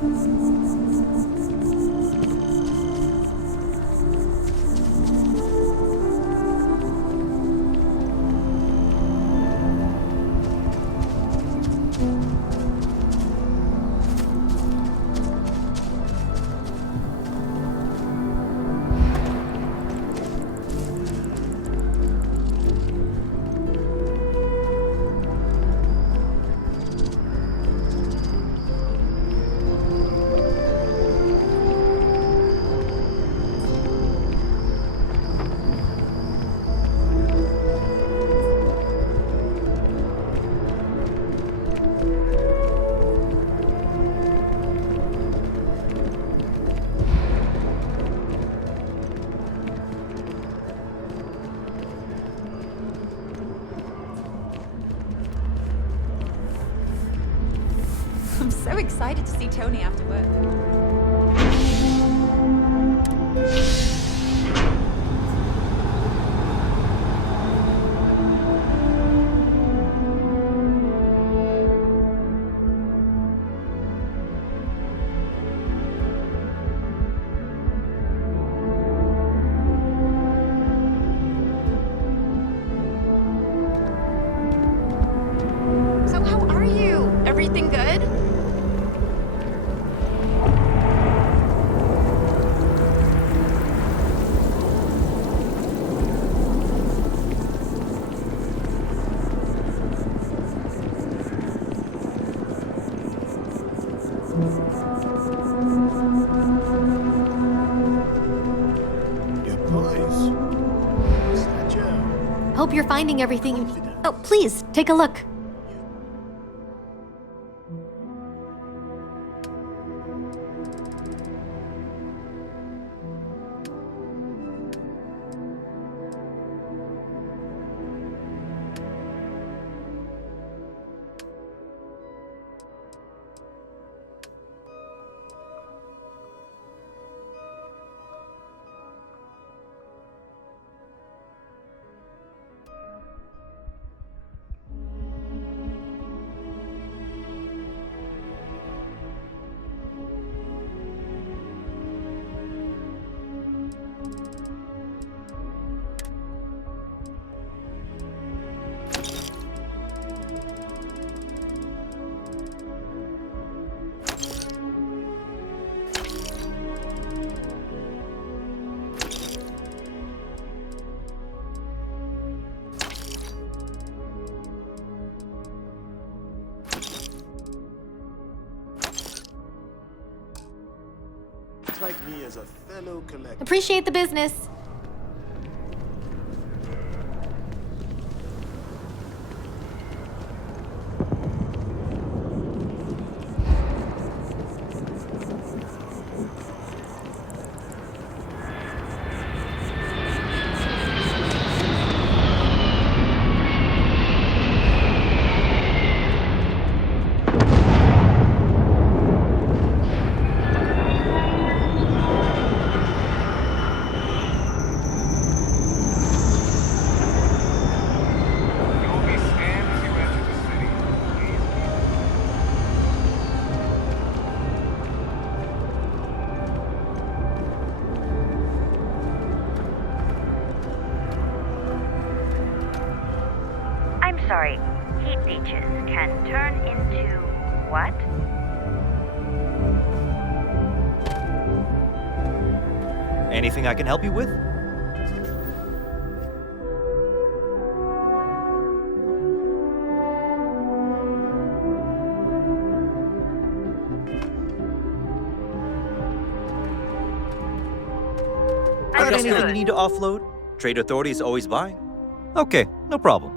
I'm so excited to see Tony after work. So how are you? Everything good? Hope you're finding everything you... Oh, please, take a look. Like me as a fellow collector. Appreciate the business. Sorry, heat leeches can turn into what? Anything I can help you with? Got anything you need to offload? Trade Authority is always buying. Okay, no problem.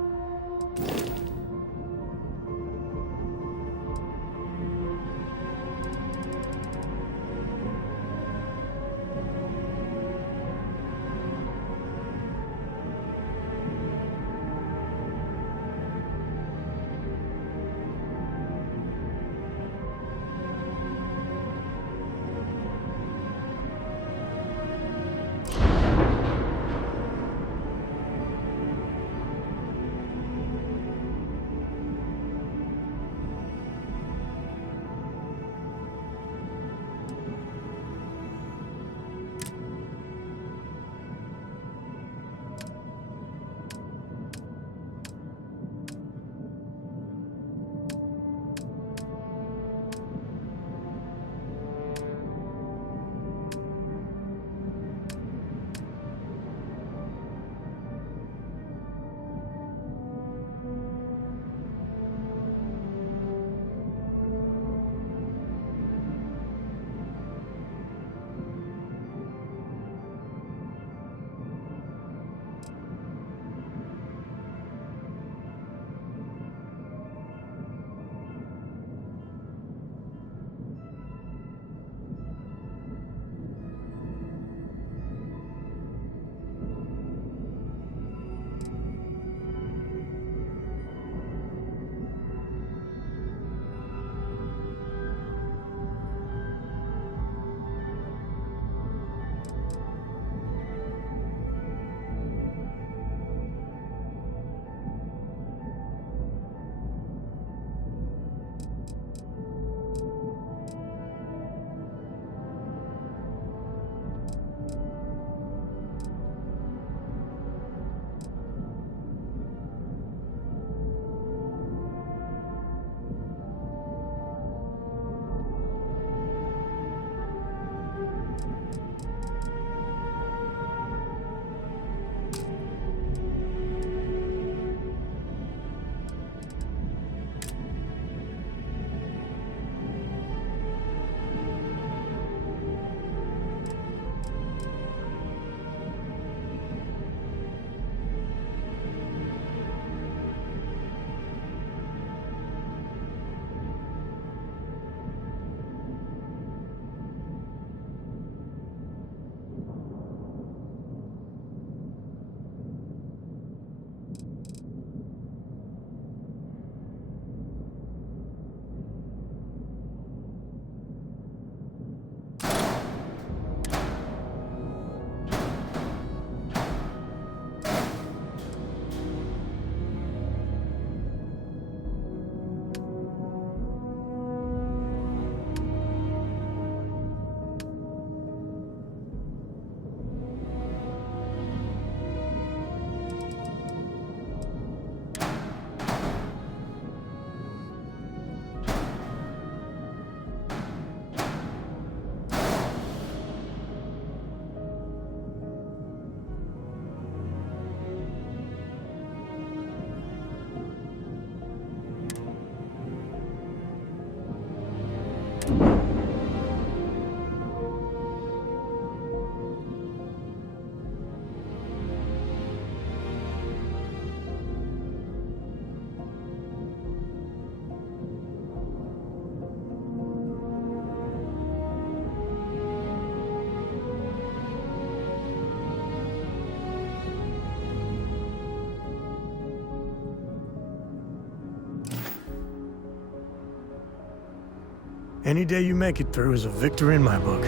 Any day you make it through is a victory in my book.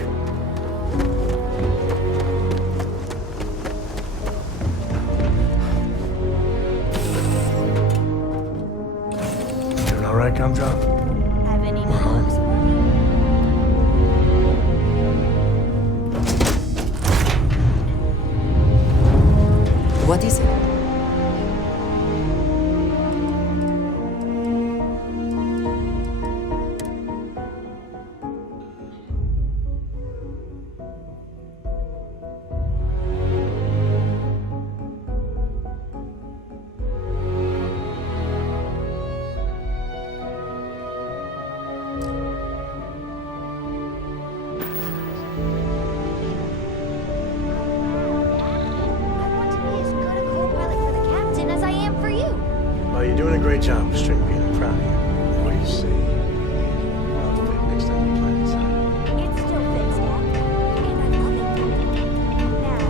Doing all right, Gumdrop? Have any names for me? What is it? I want to be as good a co-pilot for the captain as I am for you. Well, you're doing a great job, String being. I'm proud of you. What do you say? I'll fit next time you plan inside. It still fits, Dad. And I love it. Now,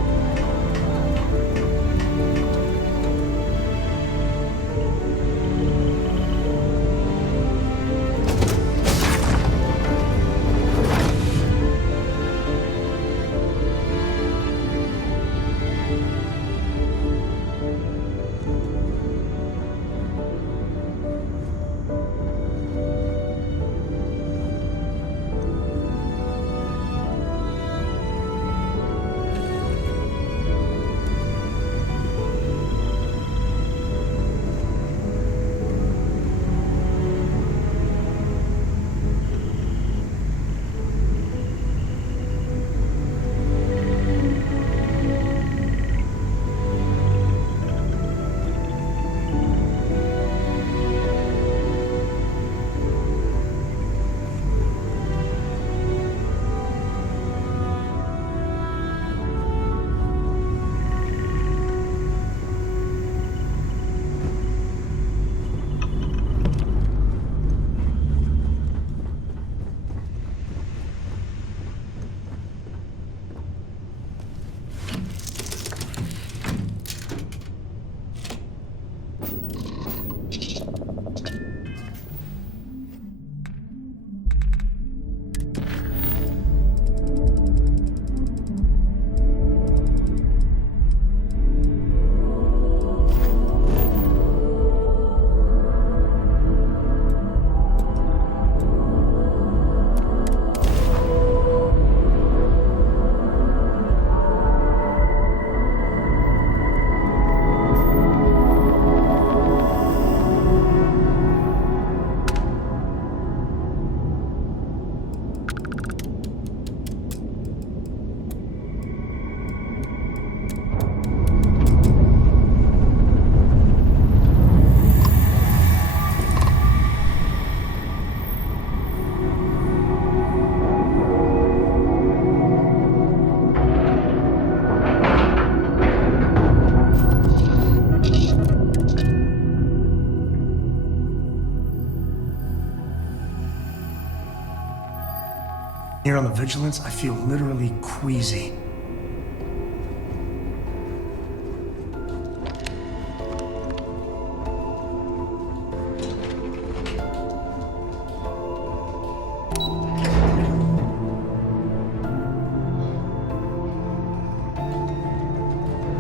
Here on the Vigilance, I feel literally queasy.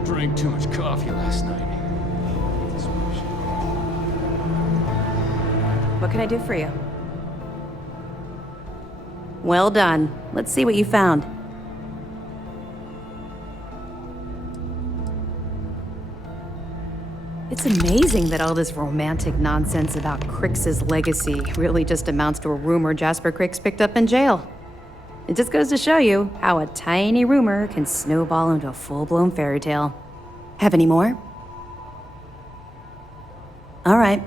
Drank too much coffee last night. What can I do for you? Well done. Let's see what you found. It's amazing that all this romantic nonsense about Crix's legacy really just amounts to a rumor Jasper Crix picked up in jail. It just goes to show you how a tiny rumor can snowball into a full-blown fairy tale. Have any more? All right.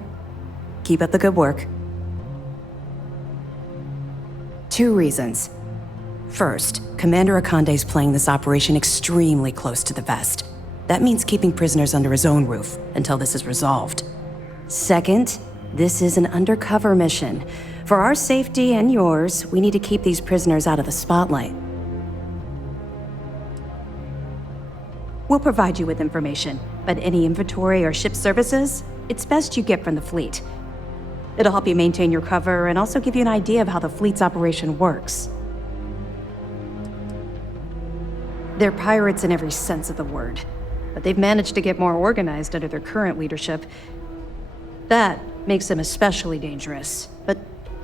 Keep up the good work. 2 reasons. First, Commander Akande's playing this operation extremely close to the vest. That means keeping prisoners under his own roof until this is resolved. Second, this is an undercover mission. For our safety and yours, we need to keep these prisoners out of the spotlight. We'll provide you with information, but any inventory or ship services, it's best you get from the fleet. It'll help you maintain your cover and also give you an idea of how the fleet's operation works. They're pirates in every sense of the word, but they've managed to get more organized under their current leadership. That makes them especially dangerous, but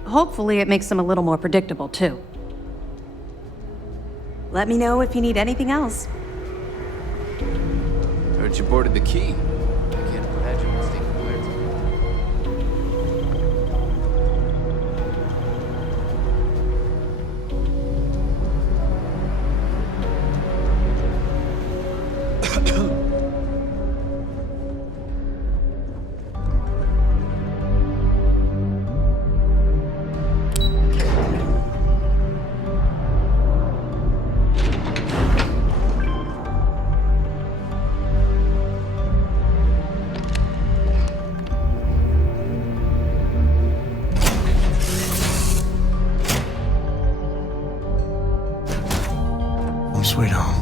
hopefully it makes them a little more predictable too. Let me know if you need anything else. Heard you boarded the Key. I can't imagine what's taking place. Home sweet home.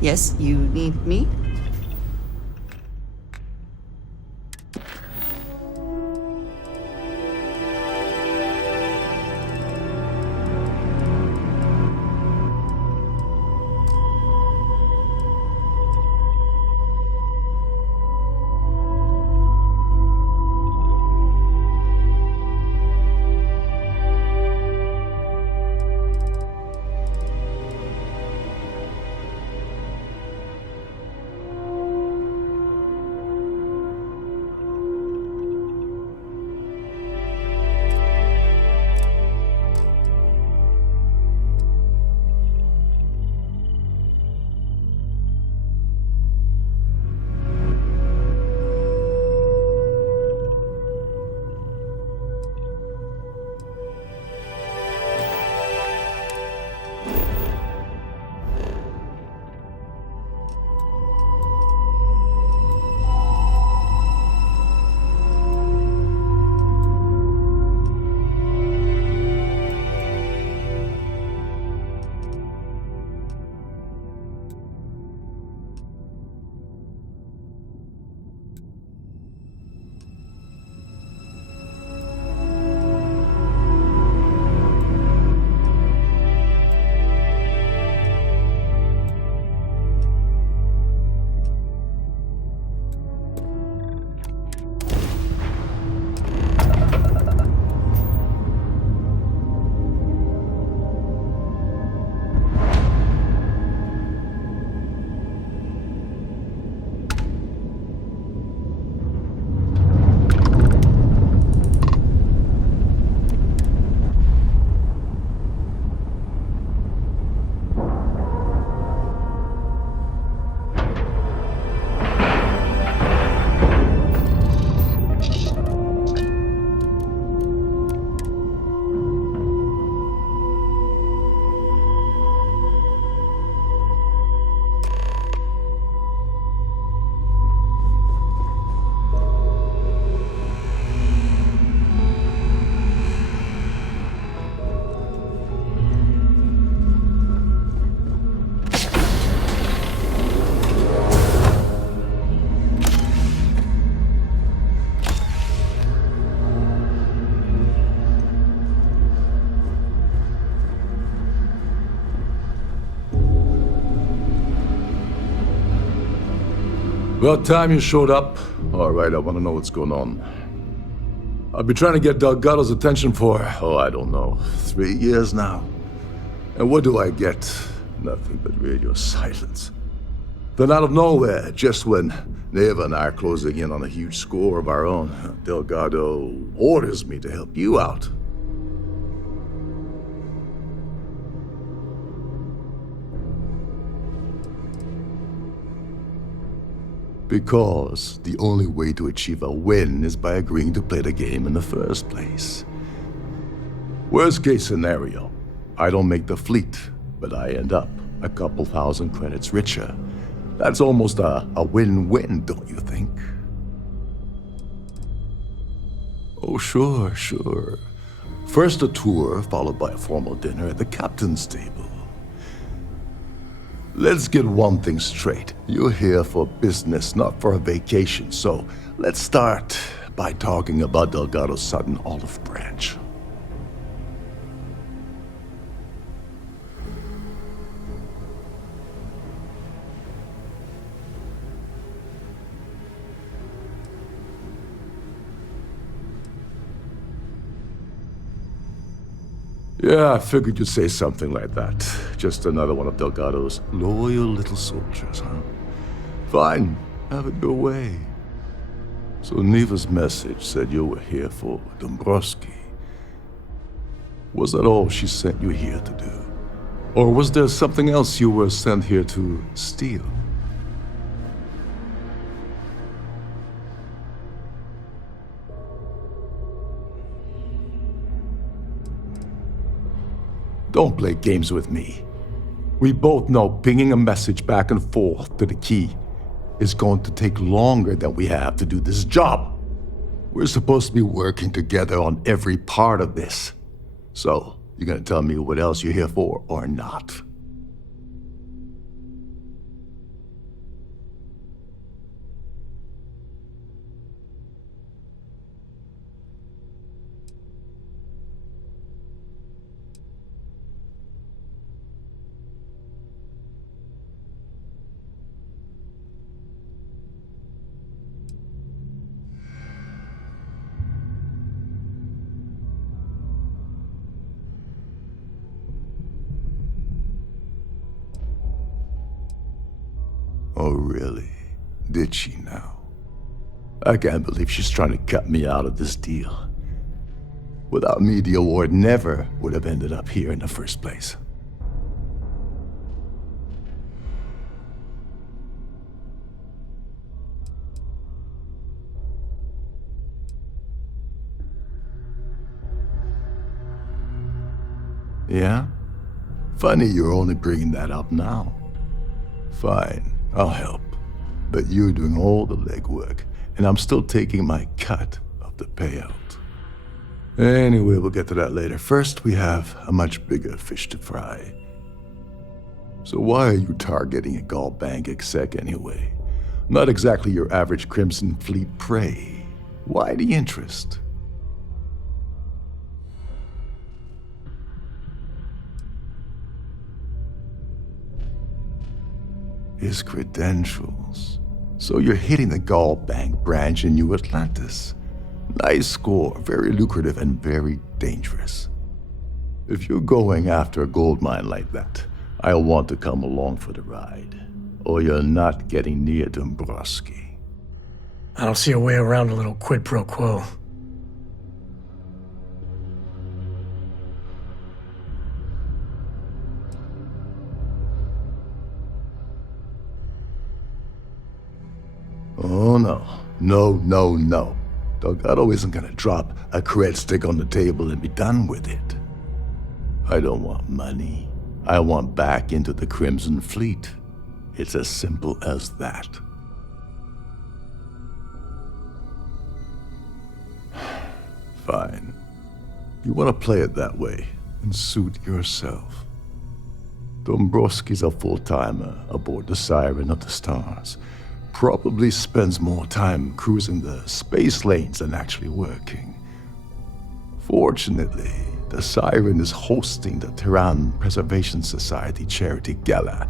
Yes, you need me? About time you showed up. All right, I want to know what's going on. I've been trying to get Delgado's attention for, I don't know, 3 years now. And what do I get? Nothing but radio silence. Then out of nowhere, just when Neva and I are closing in on a huge score of our own, Delgado orders me to help you out. Because the only way to achieve a win is by agreeing to play the game in the first place. Worst case scenario, I don't make the fleet, but I end up a couple thousand credits richer. That's almost a win-win, don't you think? Oh, sure. First a tour, followed by a formal dinner at the captain's table. Let's get one thing straight. You're here for business, not for a vacation, so let's start by talking about Delgado's sudden olive branch. Yeah, I figured you'd say something like that. Just another one of Delgado's loyal little soldiers, huh? Fine, have it your way. So Neva's message said you were here for Dombrowski. Was that all she sent you here to do? Or was there something else you were sent here to steal? Don't play games with me. We both know pinging a message back and forth to the key is going to take longer than we have to do this job. We're supposed to be working together on every part of this. So, you gonna tell me what else you're here for or not? Oh, really? Did she now? I can't believe she's trying to cut me out of this deal. Without me, the award never would have ended up here in the first place. Yeah? Funny you're only bringing that up now. Fine, I'll help. But you're doing all the legwork, and I'm still taking my cut of the payout. Anyway, we'll get to that later. First, we have a much bigger fish to fry. So why are you targeting a Gallbank exec anyway? Not exactly your average Crimson Fleet prey. Why the interest? His credentials. So you're hitting the Gallbank branch in New Atlantis. Nice score, very lucrative and very dangerous. If you're going after a gold mine like that, I'll want to come along for the ride. Or you're not getting near Dombrowski. I don't see a way around a little quid pro quo. Oh no. No. Delgado isn't gonna drop a cred stick on the table and be done with it. I don't want money. I want back into the Crimson Fleet. It's as simple as that. Fine. You want to play it that way and suit yourself. Dombrowski's a full-timer aboard the Siren of the Stars. Probably spends more time cruising the space lanes than actually working. Fortunately, the Siren is hosting the Tehran Preservation Society charity gala.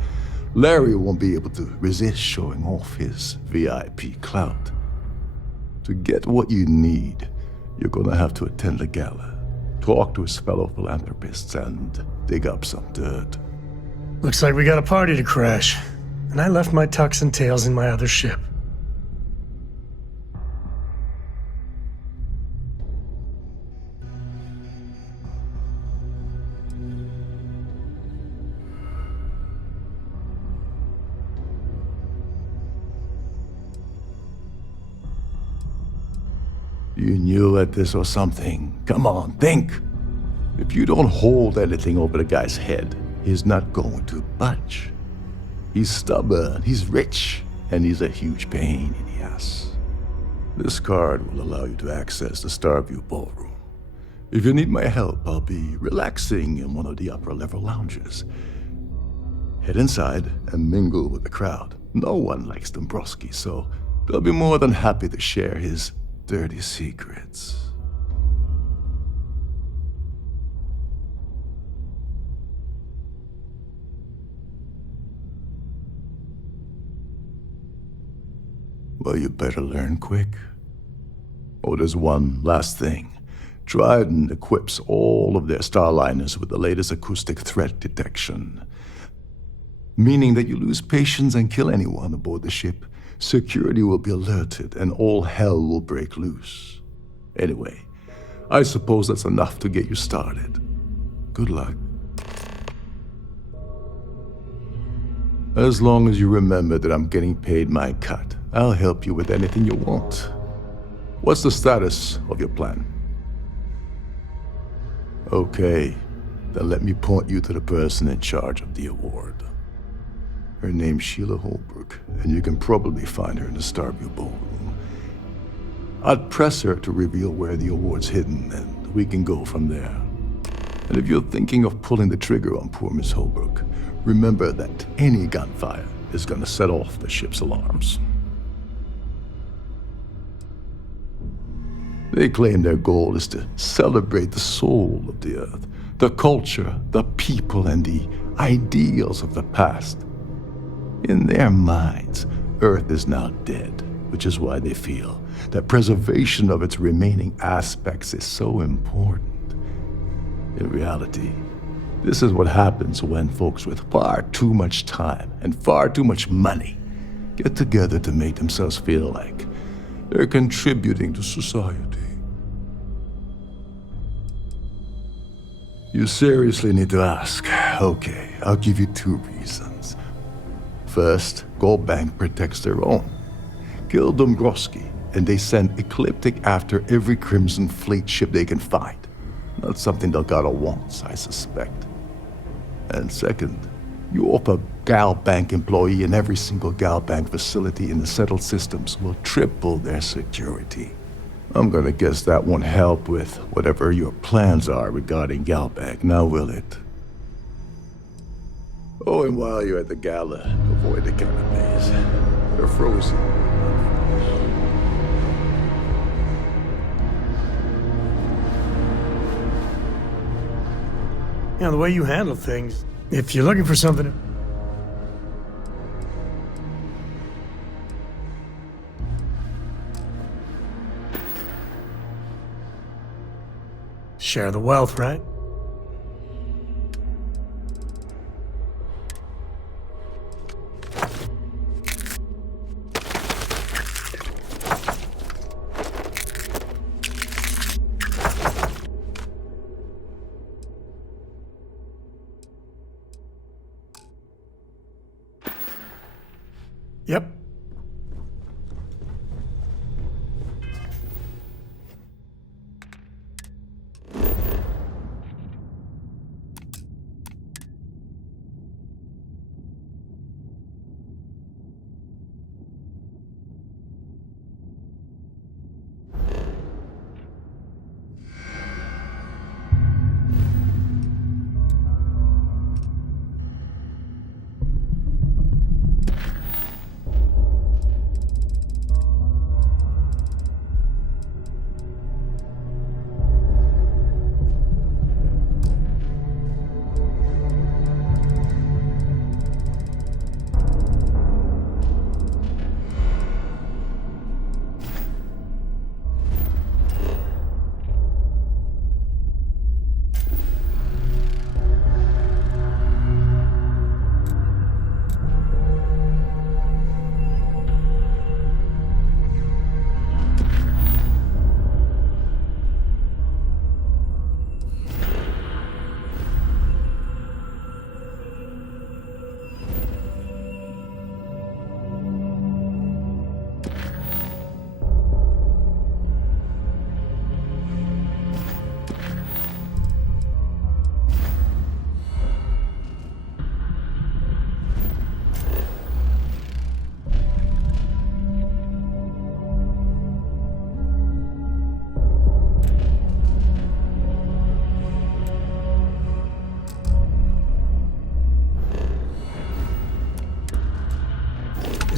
Larry won't be able to resist showing off his VIP clout. To get what you need, you're gonna have to attend the gala, talk to his fellow philanthropists, and dig up some dirt. Looks like we got a party to crash. And I left my tucks and tails in my other ship. You knew at this or something. Come on, think. If you don't hold anything over the guy's head, he's not going to budge. He's stubborn, he's rich, and he's a huge pain in the ass. This card will allow you to access the StarField ballroom. If you need my help, I'll be relaxing in one of the upper level lounges. Head inside and mingle with the crowd. No one likes Dombrowski, so they'll be more than happy to share his dirty secrets. Well, you better learn quick. Oh, there's one last thing. Trident equips all of their starliners with the latest acoustic threat detection. Meaning that you lose patience and kill anyone aboard the ship, security will be alerted and all hell will break loose. Anyway, I suppose that's enough to get you started. Good luck. As long as you remember that I'm getting paid my cut, I'll help you with anything you want. What's the status of your plan? Okay, then let me point you to the person in charge of the award. Her name's Sheila Holbrook, and you can probably find her in the StarField ballroom. I'd press her to reveal where the award's hidden, and we can go from there. And if you're thinking of pulling the trigger on poor Miss Holbrook, remember that any gunfire is gonna set off the ship's alarms. They claim their goal is to celebrate the soul of the Earth, the culture, the people, and the ideals of the past. In their minds, Earth is now dead, which is why they feel that preservation of its remaining aspects is so important. In reality, this is what happens when folks with far too much time and far too much money get together to make themselves feel like they're contributing to society. You seriously need to ask. Okay, I'll give you 2 reasons. First, Gold Bank protects their own. Kill Dombrowski, and they send Ecliptic after every Crimson Fleet ship they can find. Not something Delgado wants, I suspect. And second, you offer Gal Bank employee in every single Gal Bank facility in the settled systems will triple their security. I'm gonna guess that won't help with whatever your plans are regarding Gal Bank, now will it? Oh, and while you're at the gala, avoid the canopies. They're frozen. You know, the way you handle things, if you're looking for something... Share the wealth, right? Yep.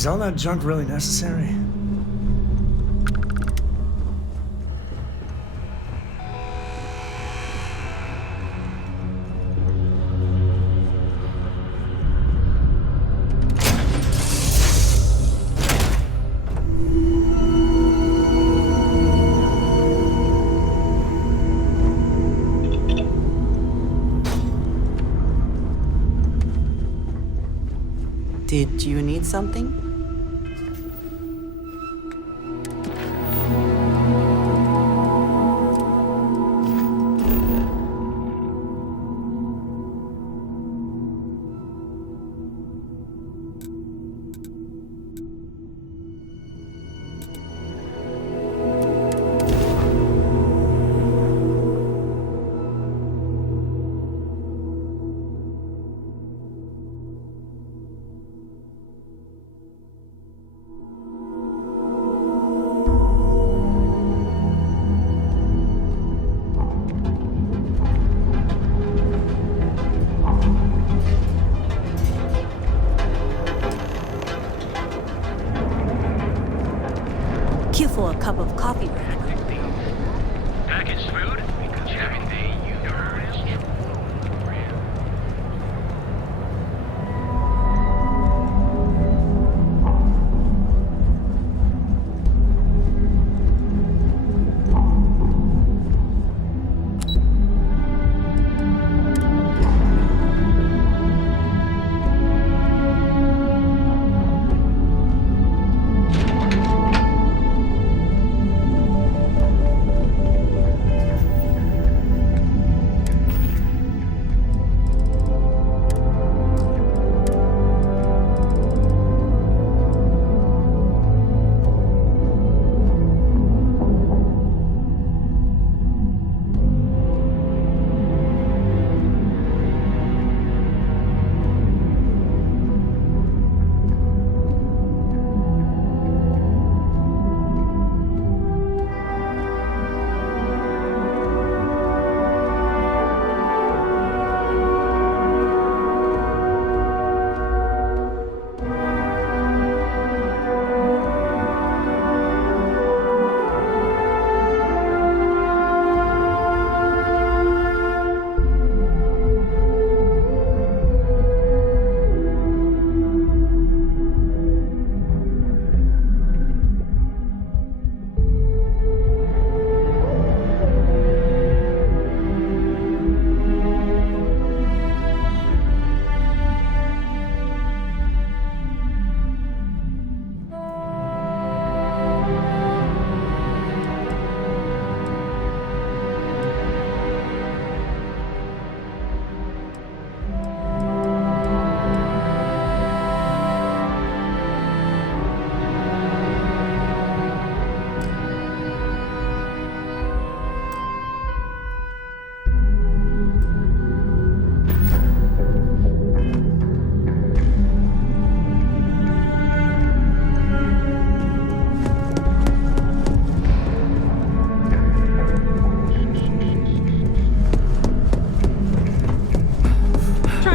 Is all that junk really necessary? Did you need something? Queue for a cup of coffee. Packaged food?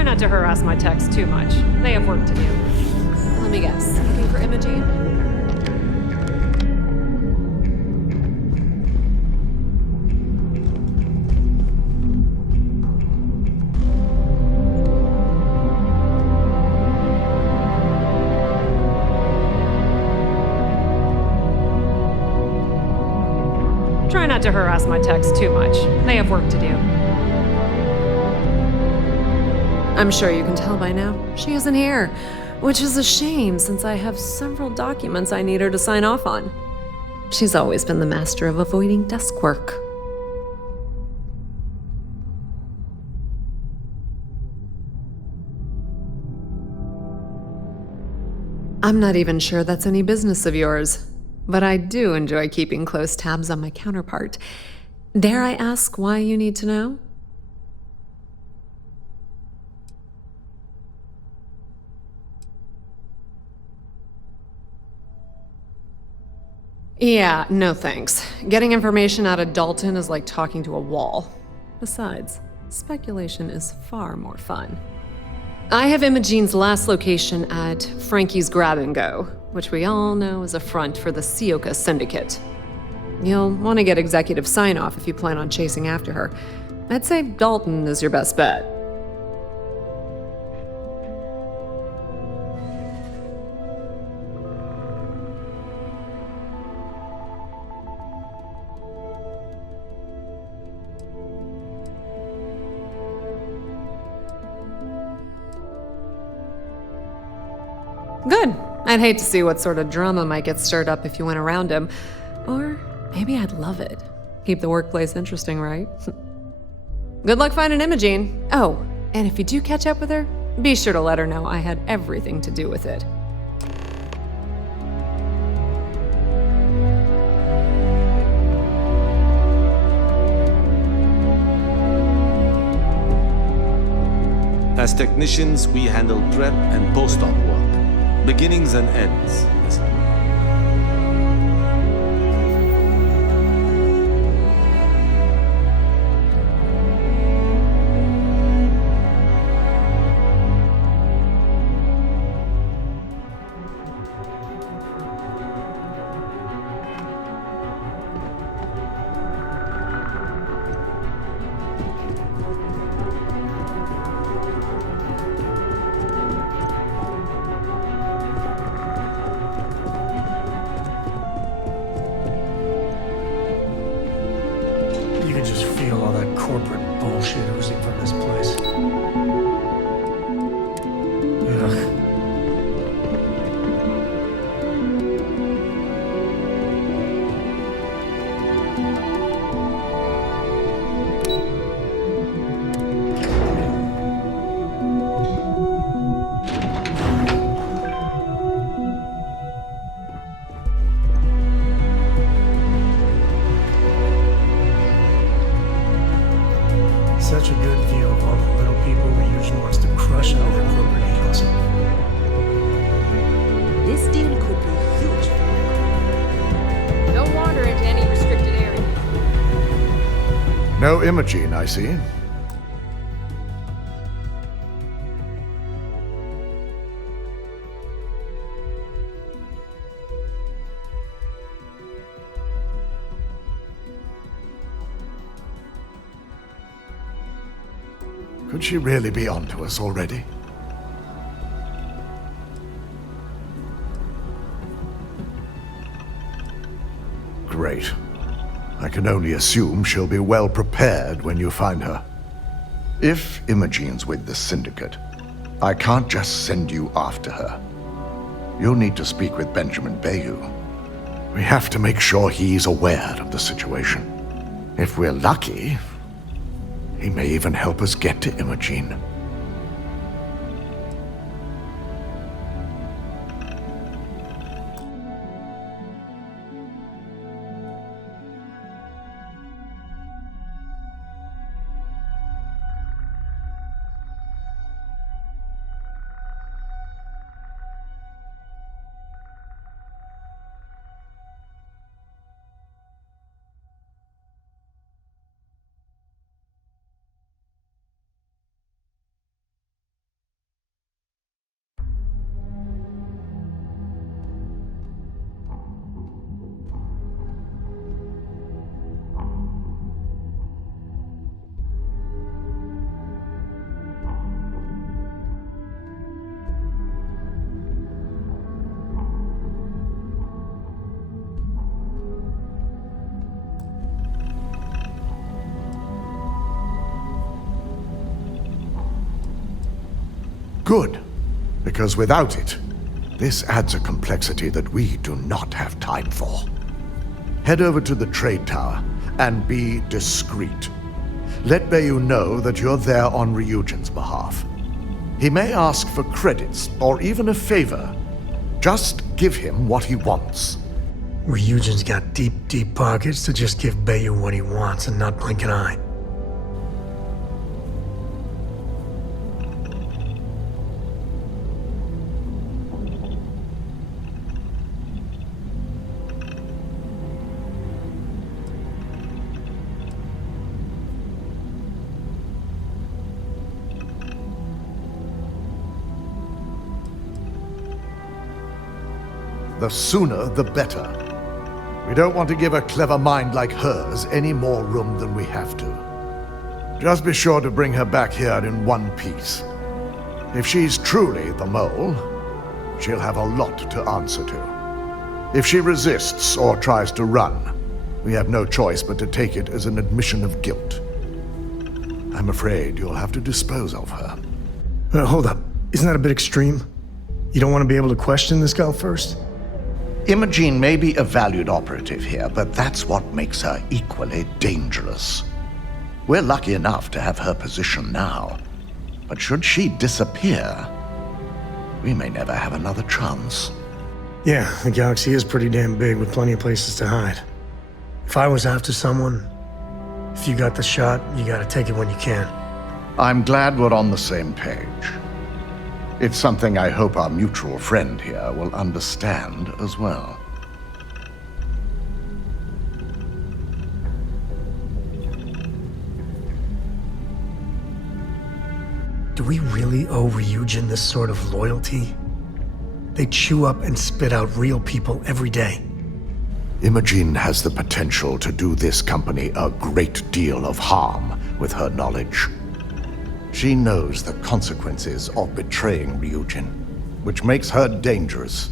Not to harass my techs too much. They have work to do. Let me guess. Looking for Imogene? Try not to harass my techs too much. They have work to do. I'm sure you can tell by now, she isn't here, which is a shame since I have several documents I need her to sign off on. She's always been the master of avoiding desk work. I'm not even sure that's any business of yours, but I do enjoy keeping close tabs on my counterpart. Dare I ask why you need to know? Yeah, no thanks. Getting information out of Dalton is like talking to a wall. Besides, speculation is far more fun. I have Imogene's last location at Frankie's Grab and Go, which we all know is a front for the Sioka Syndicate. You'll want to get executive sign-off if you plan on chasing after her. I'd say Dalton is your best bet. Good. I'd hate to see what sort of drama might get stirred up if you went around him. Or maybe I'd love it. Keep the workplace interesting, right? Good luck finding Imogene. Oh, and if you do catch up with her, be sure to let her know I had everything to do with it. As technicians, we handle prep and post-op work. Beginnings and ends, as it were. You can just feel all that corporate bullshit oozing from this place. Ugh. Such a good view of all the little people Ryujin wants to crush under their corporate egos. This deal could be huge. Don't wander into any restricted area. No Imogene, I see. Could she really be onto us already? Great. I can only assume she'll be well prepared when you find her. If Imogene's with the Syndicate, I can't just send you after her. You'll need to speak with Benjamin Bayou. We have to make sure he's aware of the situation. If we're lucky, he may even help us get to Imogene. Good, because without it, this adds a complexity that we do not have time for. Head over to the trade tower and be discreet. Let Bayou know that you're there on Ryujin's behalf. He may ask for credits or even a favor. Just give him what he wants. Ryujin's got deep, deep pockets to just give Bayou what he wants and not blink an eye. The sooner, the better. We don't want to give a clever mind like hers any more room than we have to. Just be sure to bring her back here in one piece. If she's truly the mole, she'll have a lot to answer to. If she resists or tries to run, we have no choice but to take it as an admission of guilt. I'm afraid you'll have to dispose of her. Hold up. Isn't that a bit extreme? You don't want to be able to question this girl first? Imogene may be a valued operative here, but that's what makes her equally dangerous. We're lucky enough to have her position now, but should she disappear, we may never have another chance. Yeah, the galaxy is pretty damn big with plenty of places to hide. If I was after someone, if you got the shot, you gotta take it when you can. I'm glad we're on the same page. It's something I hope our mutual friend here will understand as well. Do we really owe Ryujin this sort of loyalty? They chew up and spit out real people every day. Imogene has the potential to do this company a great deal of harm with her knowledge. She knows the consequences of betraying Ryujin, which makes her dangerous.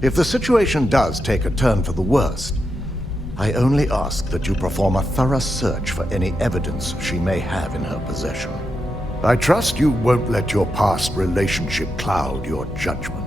If the situation does take a turn for the worst, I only ask that you perform a thorough search for any evidence she may have in her possession. I trust you won't let your past relationship cloud your judgment.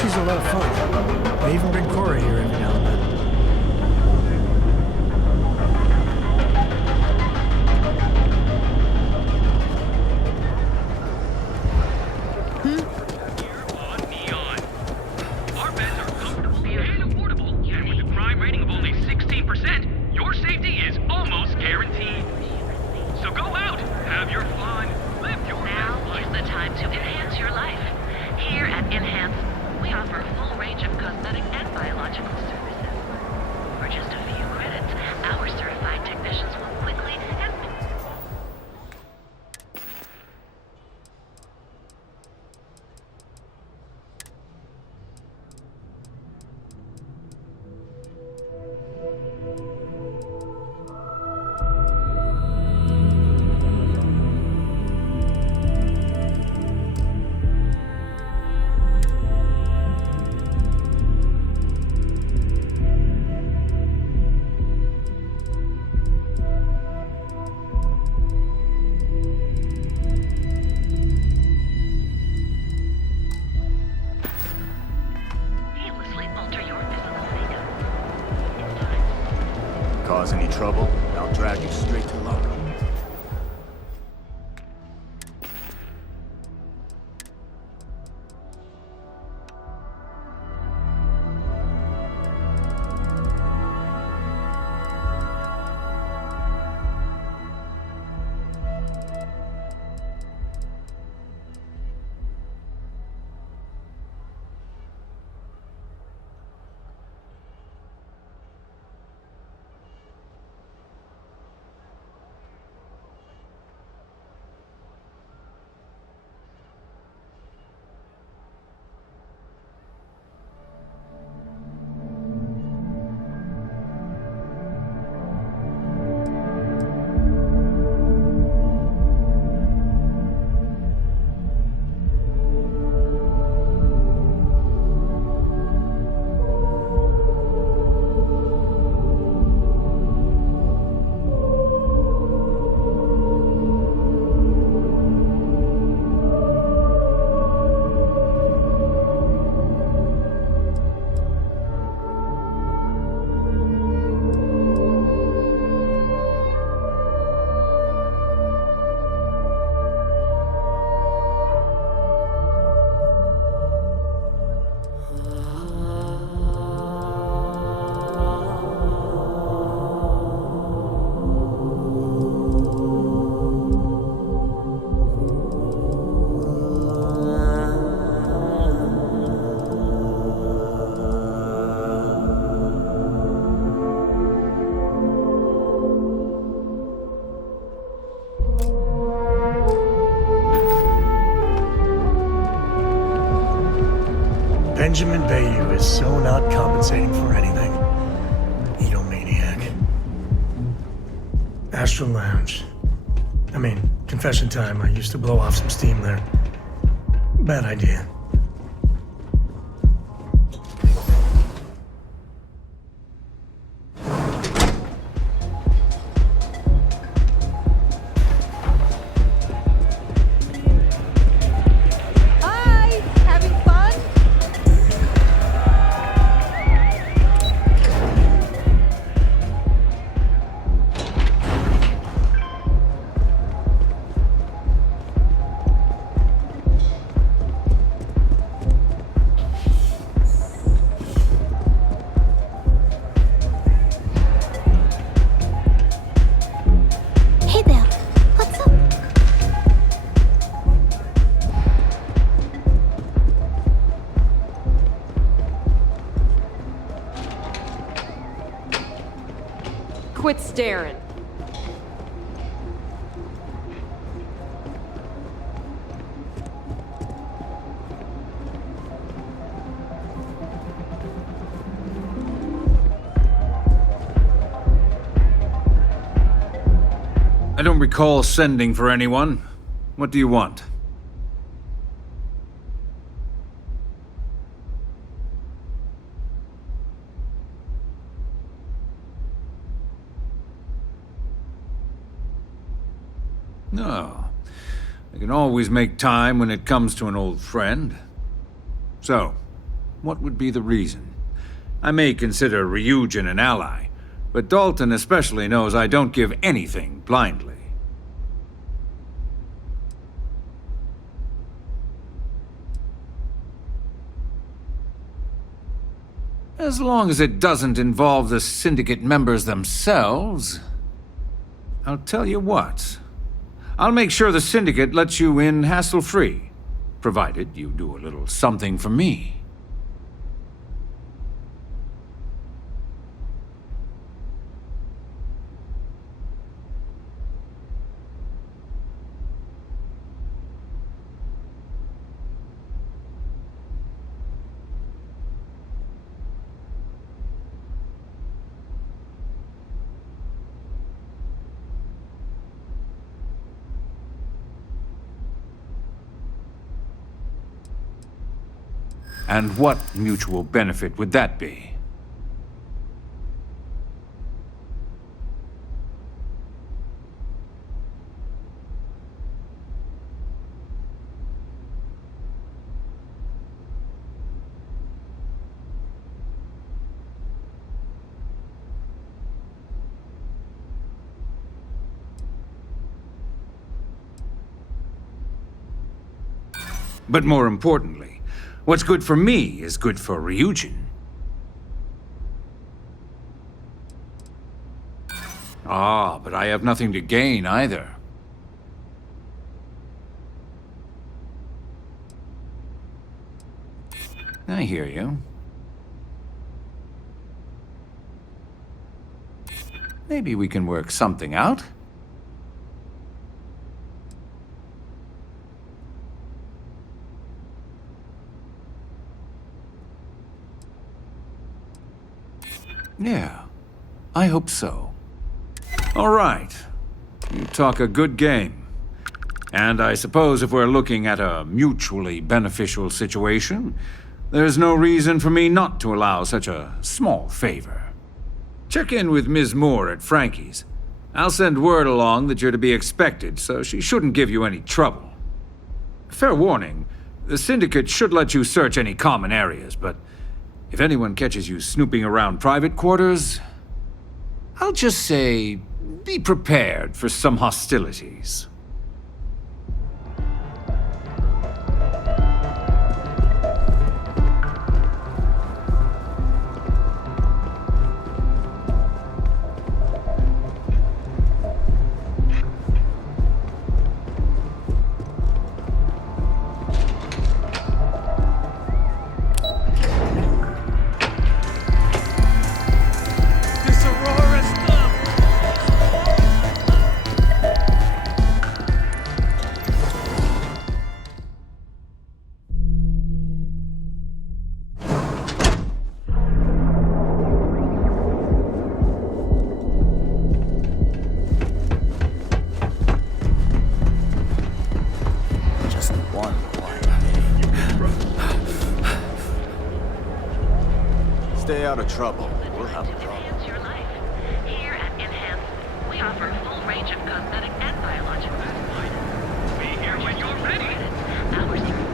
She's a lot of fun. They even bring Cora here every now and then. Our beds are comfortable and affordable, and with a crime rating of only 16%, your safety is almost guaranteed. So go out, have your fun, live your best life. Now is the time to enhance your life. Here at Enhance, we offer a full range of cosmetic and biological services. For just a few credits, our certified technicians will quickly and... cause any trouble, I'll drag you straight to London. Benjamin Bayou is so not compensating for anything. Egomaniac. Astral Lounge. I mean, confession time, I used to blow off some steam there. Bad idea. Quit staring. I don't recall sending for anyone. What do you want? No. I can always make time when it comes to an old friend. So, what would be the reason? I may consider Ryujin an ally, but Dalton especially knows I don't give anything blindly. As long as it doesn't involve the Syndicate members themselves. I'll tell you what. I'll make sure the Syndicate lets you in hassle-free, provided you do a little something for me. And what mutual benefit would that be? But more importantly, what's good for me is good for Ryujin. Ah, but I have nothing to gain either. I hear you. Maybe we can work something out. Yeah, I hope so. All right. You talk a good game. And I suppose if we're looking at a mutually beneficial situation, there's no reason for me not to allow such a small favor. Check in with Ms. Moore at Frankie's. I'll send word along that you're to be expected, so she shouldn't give you any trouble. Fair warning, the Syndicate should let you search any common areas, but if anyone catches you snooping around private quarters, I'll just say, be prepared for some hostilities. Stay out of trouble. We'll have a problem. Enhance your life. Here at Enhance, we offer a full range of cosmetic and biological supplies. Be here when you're ready. Our secret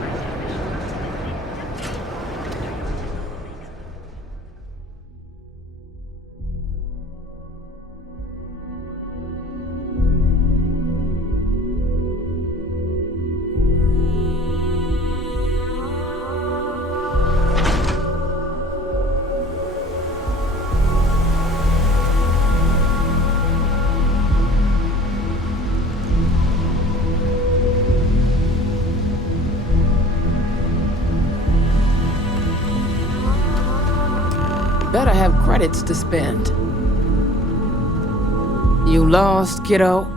better have credits to spend. You lost, kiddo?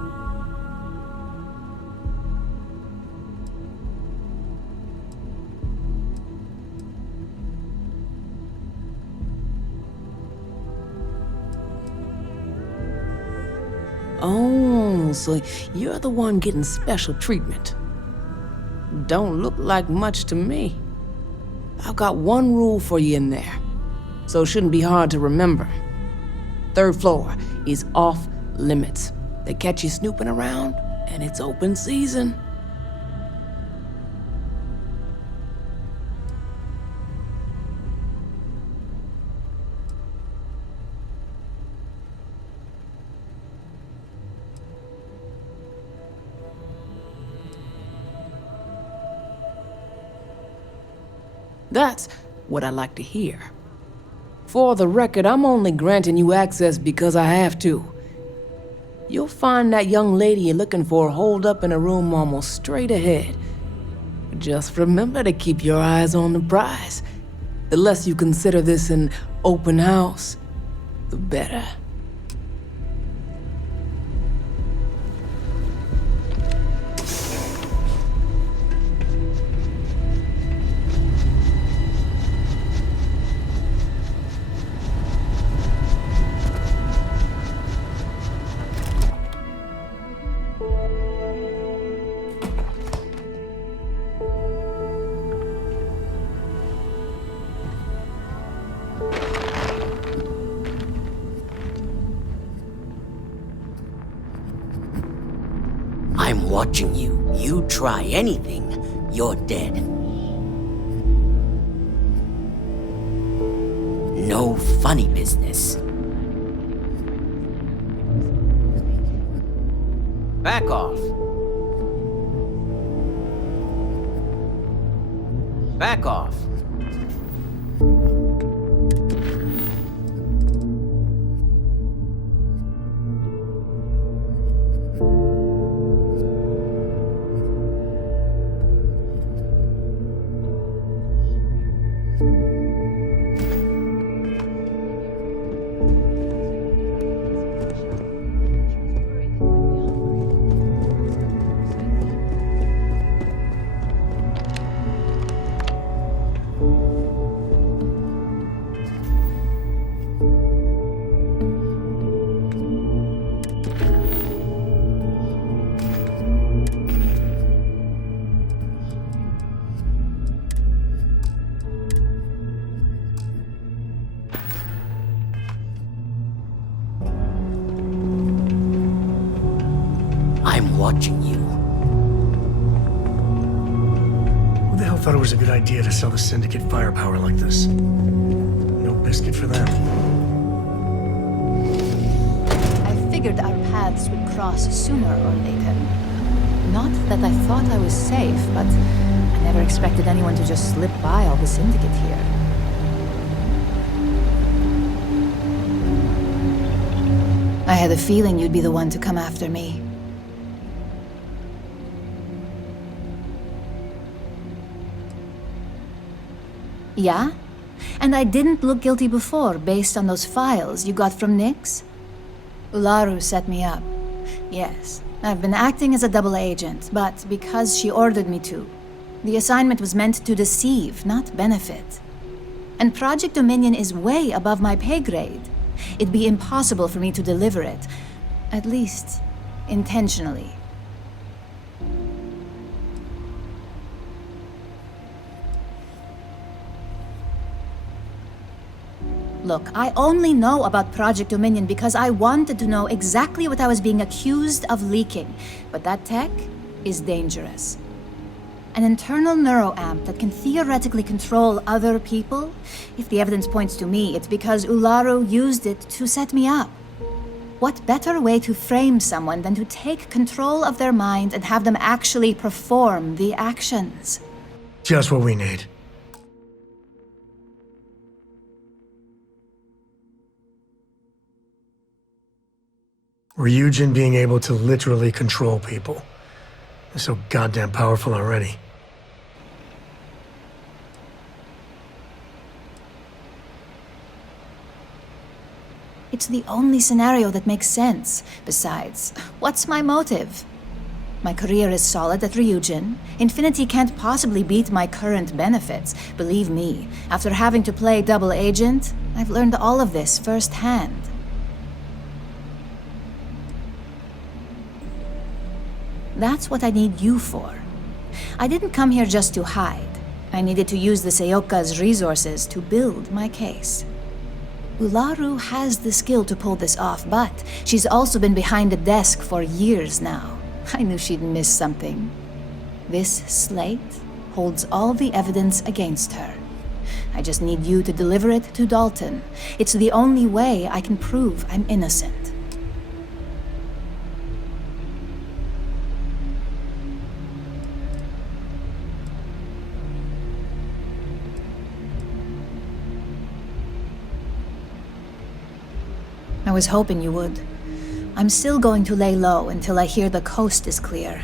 Oh, so you're the one getting special treatment. Don't look like much to me. I've got one rule for you in there, so it shouldn't be hard to remember. Third floor is off limits. They catch you snooping around, and it's open season. That's what I like to hear. For the record, I'm only granting you access because I have to. You'll find that young lady you're looking for holed up in a room almost straight ahead. Just remember to keep your eyes on the prize. The less you consider this an open house, the better. I'm watching you. You try anything, you're dead. No funny business. Back off. Back off. I'm watching you. Who the hell thought it was a good idea to sell the Syndicate firepower like this? No biscuit for them. I figured our paths would cross sooner or later. Not that I thought I was safe, but I never expected anyone to just slip by all the Syndicate here. I had a feeling you'd be the one to come after me. Yeah? And I didn't look guilty before, based on those files you got from Nix? Ularu set me up. Yes, I've been acting as a double agent, but because she ordered me to. The assignment was meant to deceive, not benefit. And Project Dominion is way above my pay grade. It'd be impossible for me to deliver it. At least, intentionally. Look, I only know about Project Dominion because I wanted to know exactly what I was being accused of leaking. But that tech is dangerous. An internal neuroamp that can theoretically control other people? If the evidence points to me, it's because Ularu used it to set me up. What better way to frame someone than to take control of their mind and have them actually perform the actions? Just what we need. Ryujin being able to literally control people. They're so goddamn powerful already. It's the only scenario that makes sense. Besides, what's my motive? My career is solid at Ryujin. Infinity can't possibly beat my current benefits. Believe me, after having to play double agent, I've learned all of this firsthand. That's what I need you for. I didn't come here just to hide. I needed to use the Seyoka's resources to build my case. Ularu has the skill to pull this off, but she's also been behind the desk for years now. I knew she'd miss something. This slate holds all the evidence against her. I just need you to deliver it to Dalton. It's the only way I can prove I'm innocent. I was hoping you would. I'm still going to lay low until I hear the coast is clear.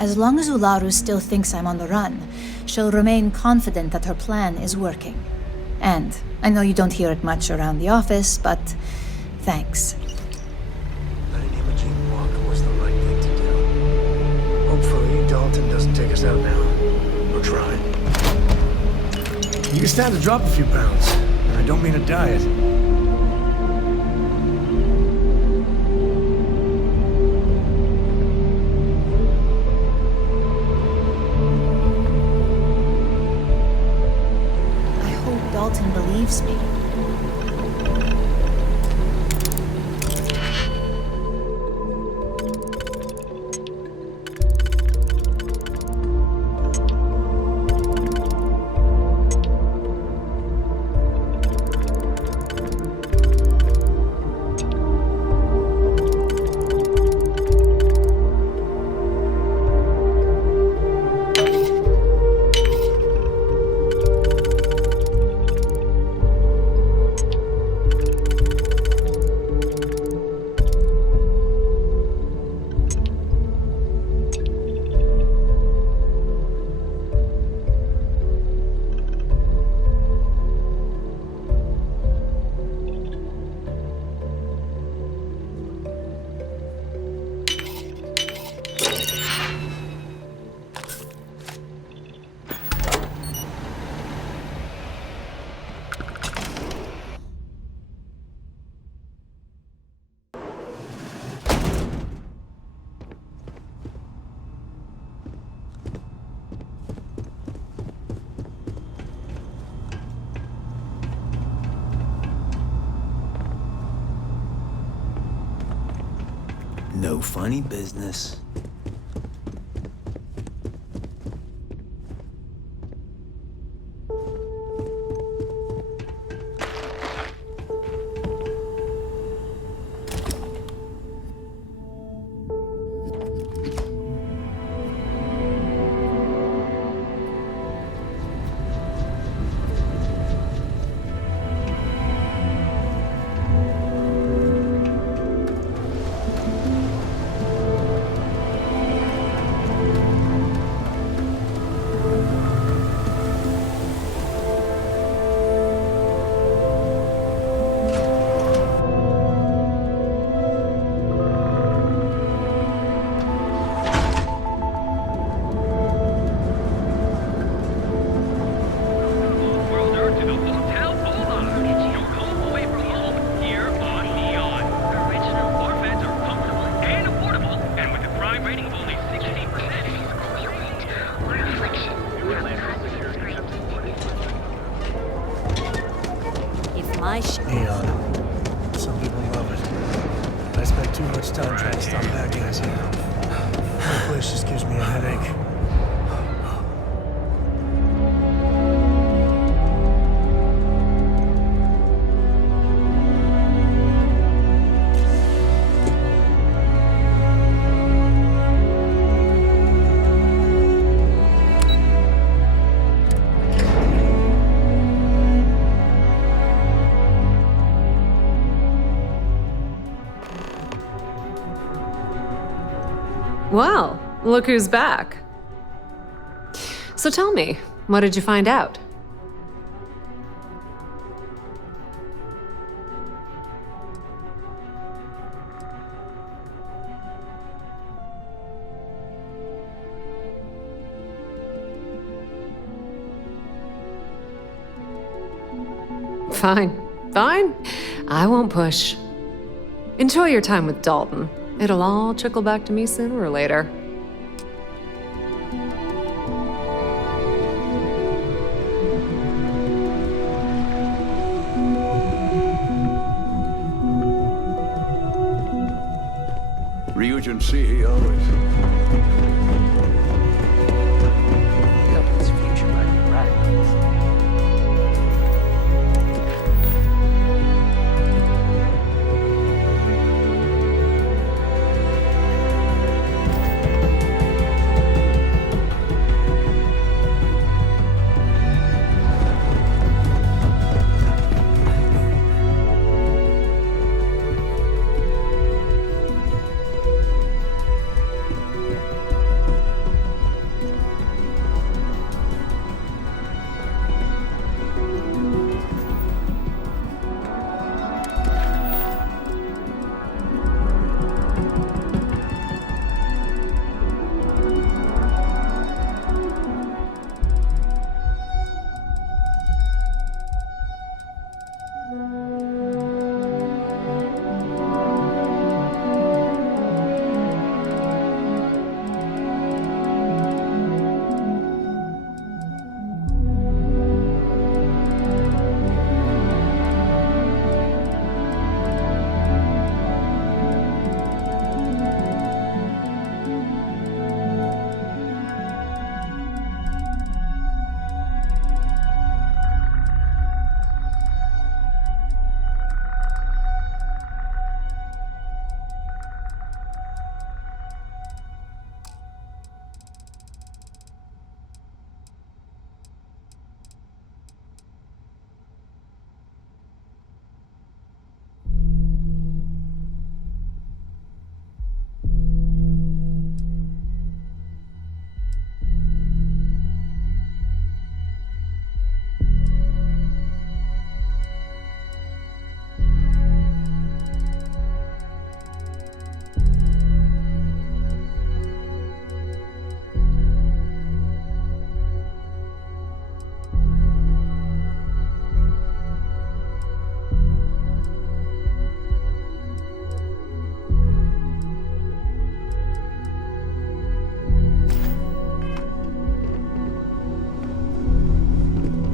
As long as Ularu still thinks I'm on the run, she'll remain confident that her plan is working. And I know you don't hear it much around the office, but thanks. Letting Imogene walk was the right thing to do. Hopefully, Dalton doesn't take us out now. Or try. You can stand to drop a few pounds, and I don't mean a diet. Dalton believes me. No funny business. Neon. Some people love it. I spend too much time trying to stop bad guys here. That place just gives me a headache. Well, look who's back. So tell me, what did you find out? Fine. I won't push. Enjoy your time with Dalton. It'll all trickle back to me sooner or later. Ryujin CEO is... Company's future might be bright.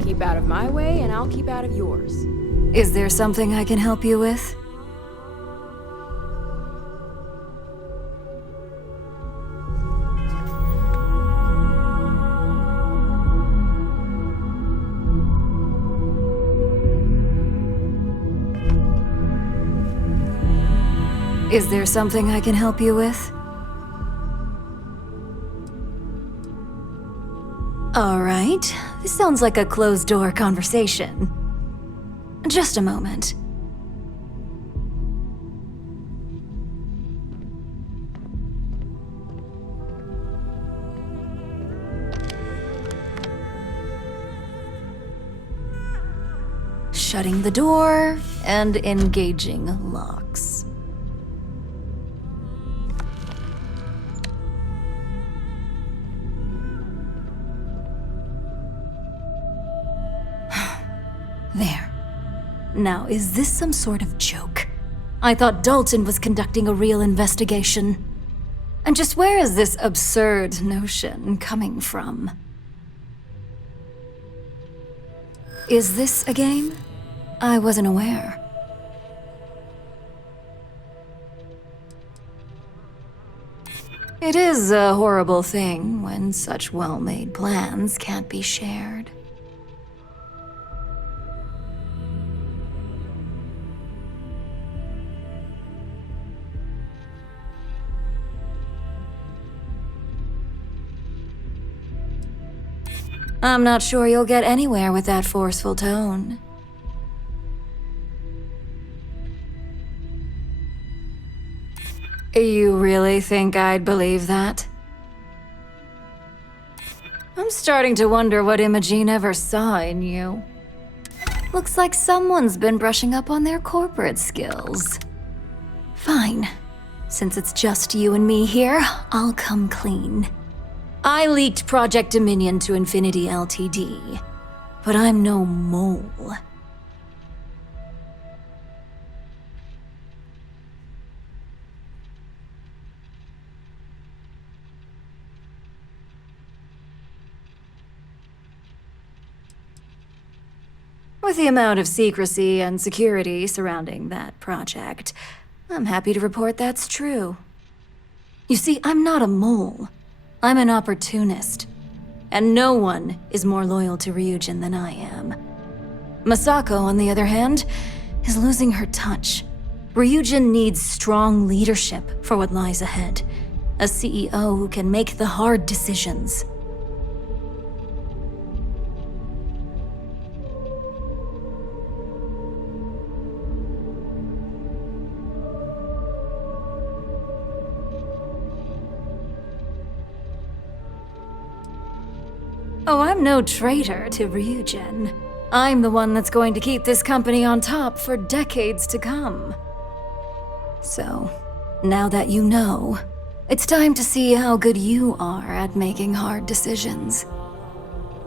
Keep out of my way, and I'll keep out of yours. Is there something I can help you with? Is there something I can help you with? All right. This sounds like a closed-door conversation. Just a moment. Shutting the door and engaging locks. There. Now, is this some sort of joke? I thought Dalton was conducting a real investigation. And just where is this absurd notion coming from? Is this a game? I wasn't aware. It is a horrible thing when such well-made plans can't be shared. I'm not sure you'll get anywhere with that forceful tone. You really think I'd believe that? I'm starting to wonder what Imogene ever saw in you. Looks like someone's been brushing up on their corporate skills. Fine. Since it's just you and me here, I'll come clean. I leaked Project Dominion to Infinity Ltd, but I'm no mole. With the amount of secrecy and security surrounding that project, I'm happy to report that's true. You see, I'm not a mole. I'm an opportunist. And no one is more loyal to Ryujin than I am. Masako, on the other hand, is losing her touch. Ryujin needs strong leadership for what lies ahead. A CEO who can make the hard decisions. Oh, I'm no traitor to Ryujin. I'm the one that's going to keep this company on top for decades to come. So, now that you know, it's time to see how good you are at making hard decisions.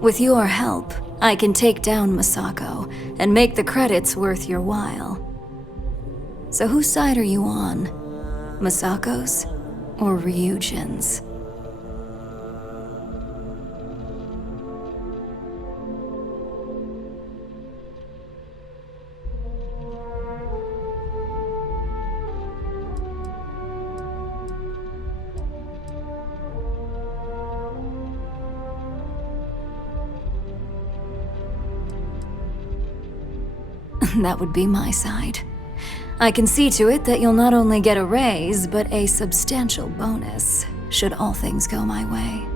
With your help, I can take down Masako and make the credits worth your while. So whose side are you on? Masako's or Ryujin's? That would be my side. I can see to it that you'll not only get a raise, but a substantial bonus, should all things go my way.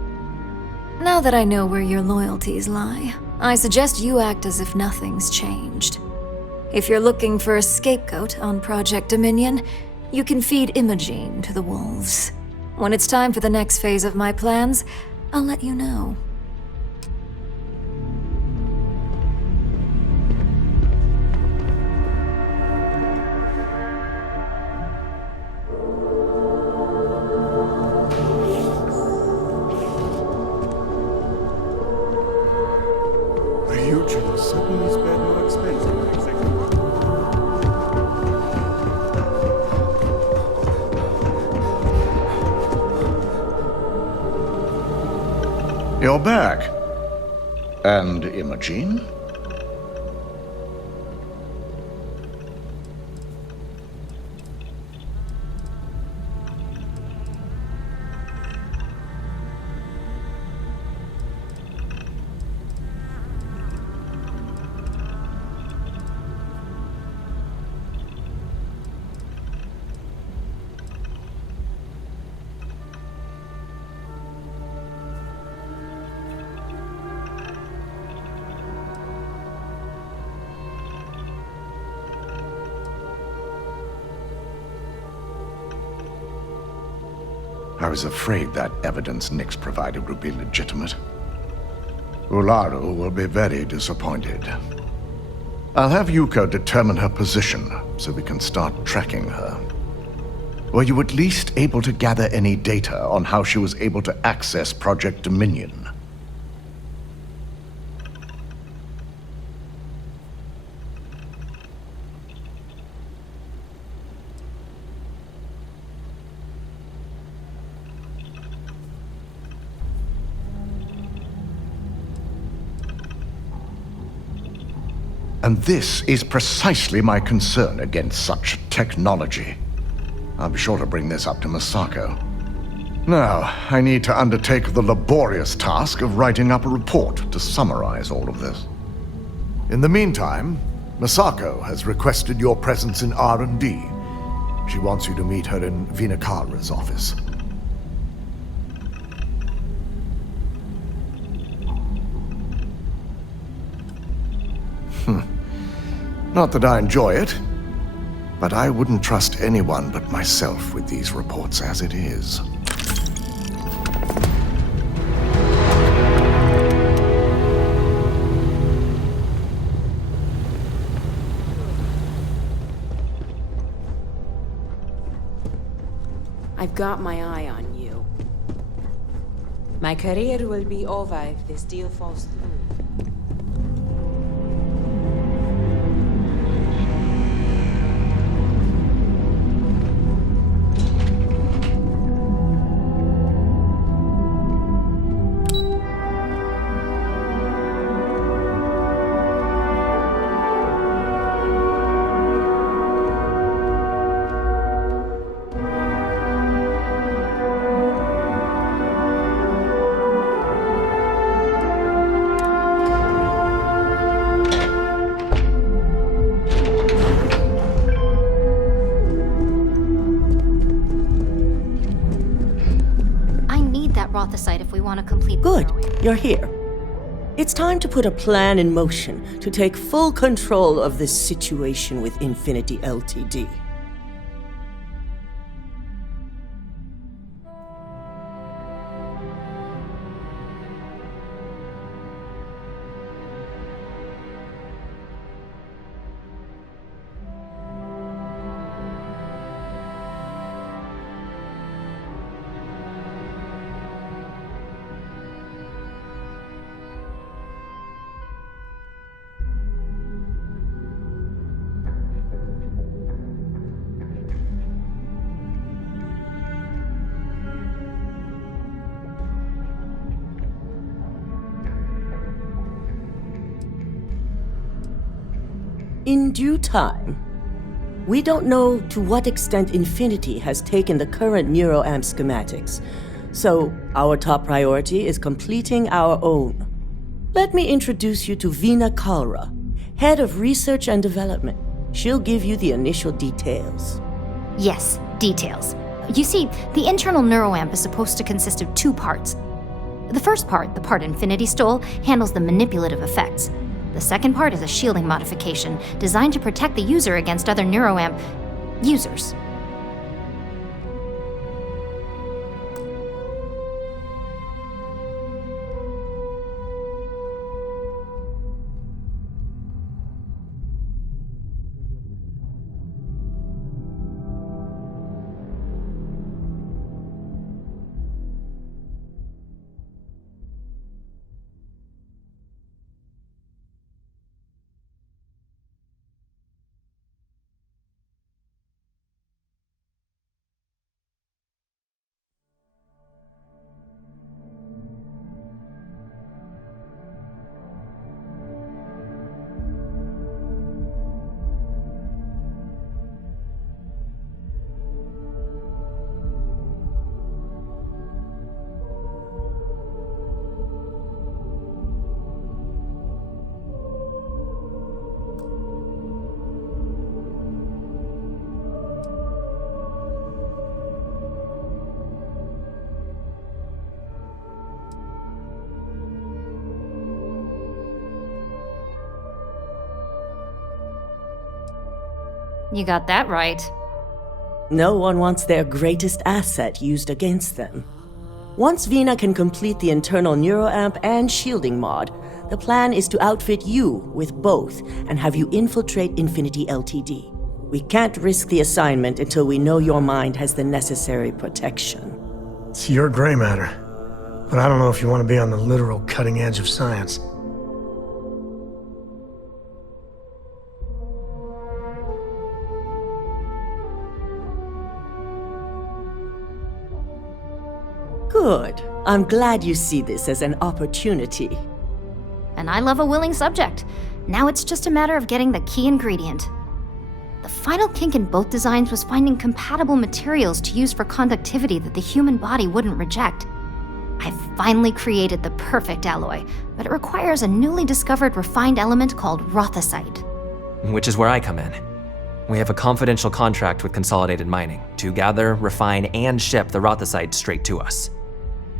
Now that I know where your loyalties lie, I suggest you act as if nothing's changed. If you're looking for a scapegoat on Project Dominion, you can feed Imogene to the wolves. When it's time for the next phase of my plans, I'll let you know. You're back. And Imogene? I was afraid that evidence Nix provided would be legitimate. Ularu will be very disappointed. I'll have Yuko determine her position so we can start tracking her. Were you at least able to gather any data on how she was able to access Project Dominion? And this is precisely my concern against such technology. I'll be sure to bring this up to Masako. Now, I need to undertake the laborious task of writing up a report to summarize all of this. In the meantime, Masako has requested your presence in R&D. She wants you to meet her in Vinakara's office. Not that I enjoy it, but I wouldn't trust anyone but myself with these reports as it is. I've got my eye on you. My career will be over if this deal falls through. Site if we want to complete. Good, you're here. It's time to put a plan in motion to take full control of this situation with Infinity Ltd. In due time. We don't know to what extent Infinity has taken the current NeuroAmp schematics, so our top priority is completing our own. Let me introduce you to Veena Kalra, Head of Research and Development. She'll give you the initial details. Yes, details. You see, the internal NeuroAmp is supposed to consist of two parts. The first part, the part Infinity stole, handles the manipulative effects. The second part is a shielding modification designed to protect the user against other NeuroAmp users. You got that right. No one wants their greatest asset used against them. Once Vina can complete the internal neuroamp and shielding mod, the plan is to outfit you with both and have you infiltrate Infinity Ltd. We can't risk the assignment until we know your mind has the necessary protection. It's your gray matter, but I don't know if you want to be on the literal cutting edge of science. Good. I'm glad you see this as an opportunity. And I love a willing subject. Now it's just a matter of getting the key ingredient. The final kink in both designs was finding compatible materials to use for conductivity that the human body wouldn't reject. I finally created the perfect alloy, but it requires a newly discovered refined element called rothosite. Which is where I come in. We have a confidential contract with Consolidated Mining to gather, refine, and ship the rothosite straight to us.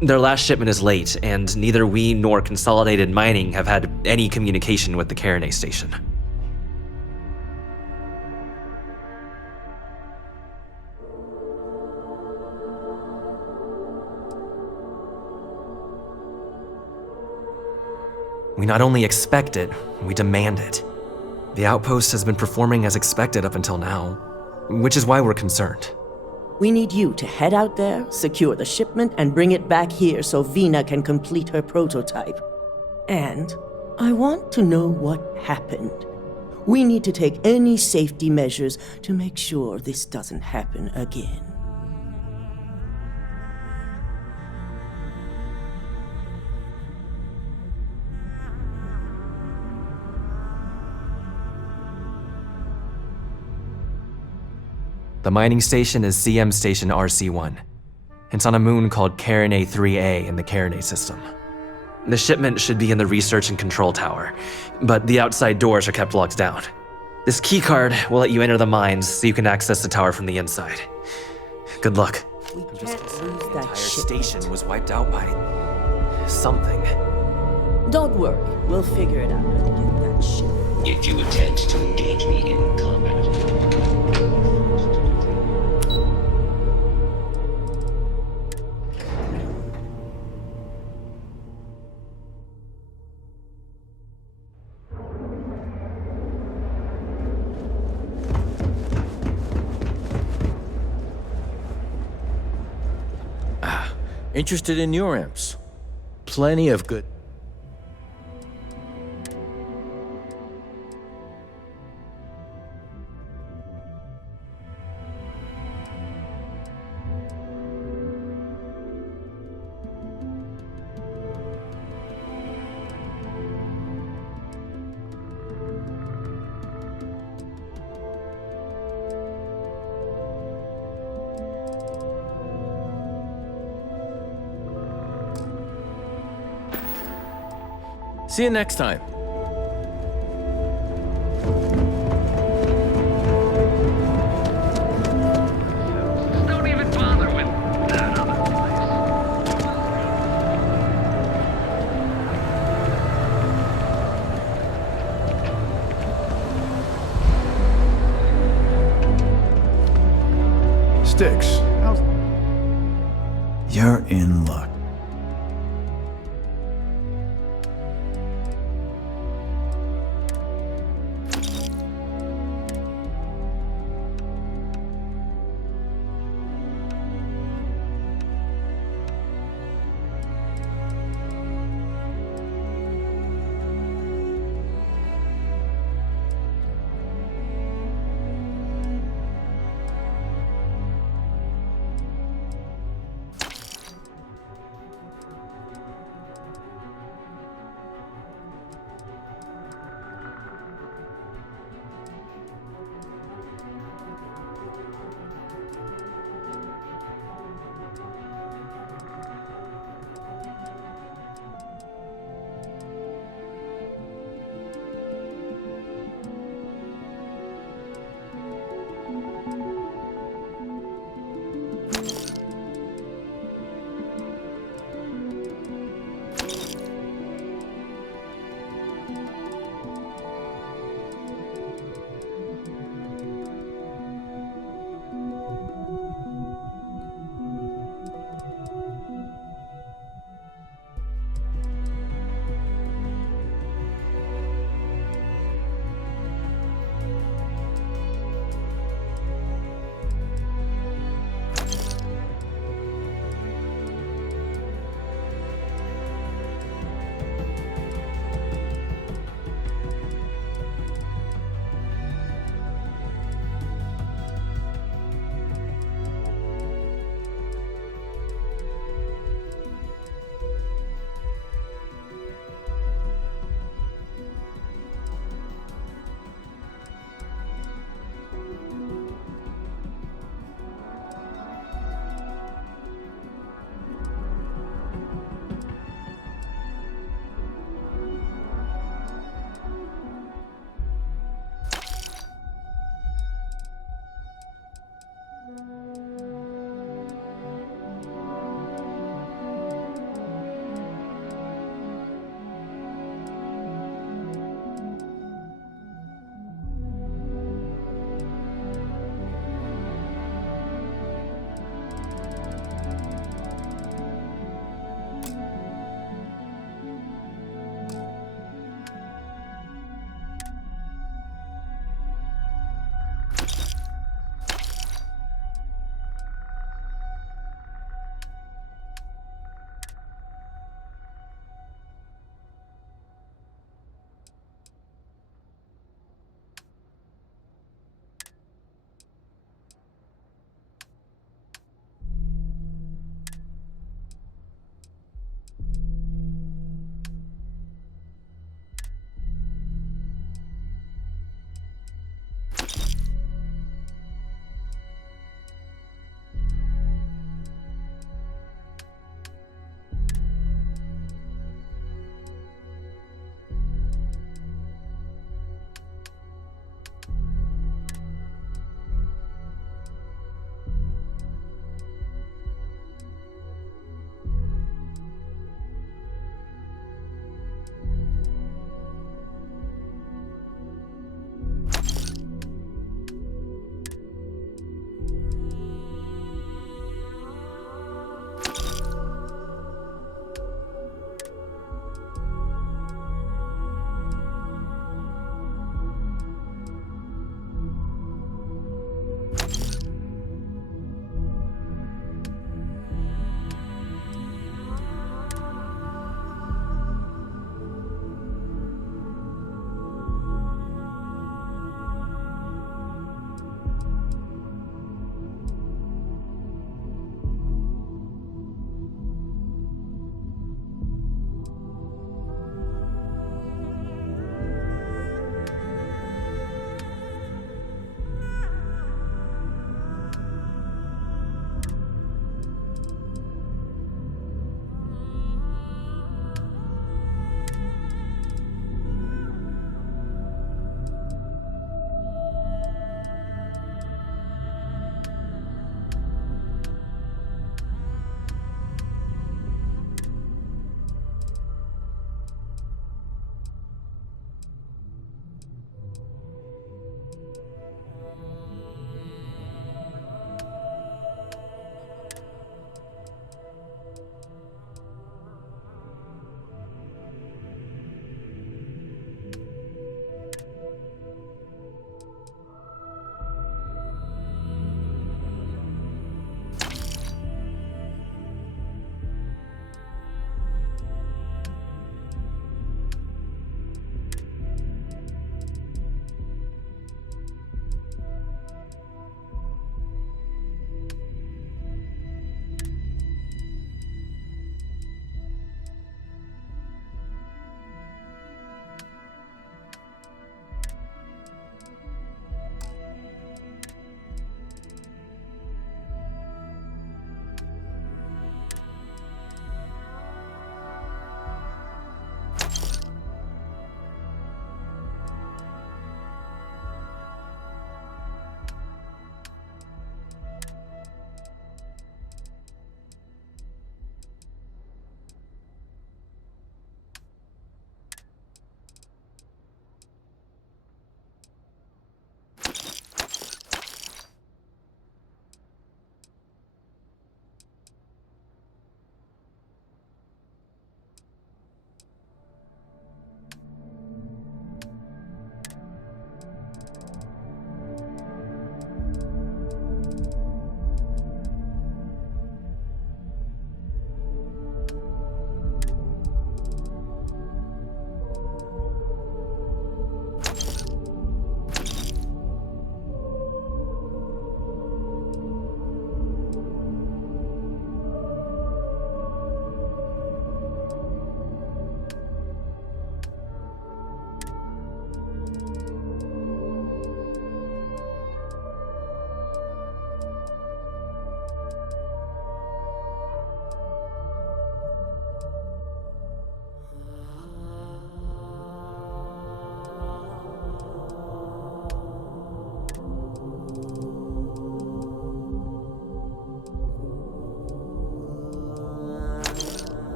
Their last shipment is late, and neither we nor Consolidated Mining have had any communication with the Carinay station. We not only expect it, we demand it. The outpost has been performing as expected up until now, which is why we're concerned. We need you to head out there, secure the shipment, and bring it back here so Vina can complete her prototype. And I want to know what happened. We need to take any safety measures to make sure this doesn't happen again. The mining station is CM Station RC-1. It's on a moon called Carinay 3A in the Carinay system. The shipment should be in the research and control tower, but the outside doors are kept locked down. This keycard will let you enter the mines so you can access the tower from the inside. Good luck. I'm just concerned the entire station was wiped out by something. Don't worry, we'll figure it out and get that ship. If you attempt to engage me in combat. Interested in neuroamps? Plenty of good. See you next time. Don't even bother with that other place. Sticks, you're in luck.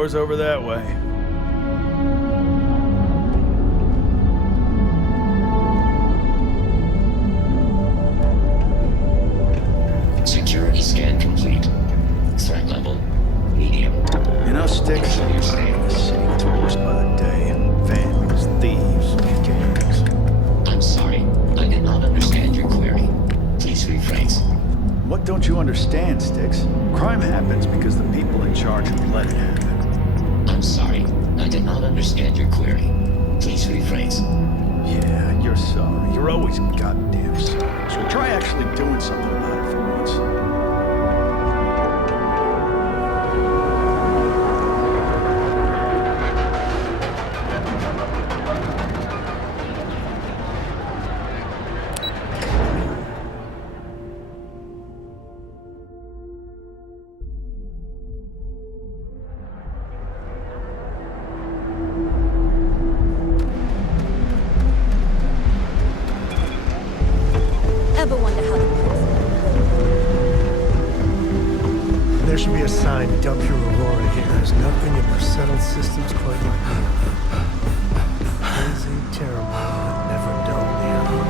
Door's over that way. Security scan complete. Threat level, medium. You know, Sticks, the city gets worse by the day. Vandals, thieves, gangs. I'm sorry, I did not understand your query. Please rephrase. What don't you understand, Sticks? Crime happens because the people in charge let it happen. I'm sorry, I did not understand your query. Please rephrase. Yeah, you're sorry. You're always goddamn sorry. So try actually doing something about it for once. Ever wonder how the There should be a sign, dump your Aurora here. There's nothing in our settled systems quite like that. Crazy, terrible, but never dull the hour.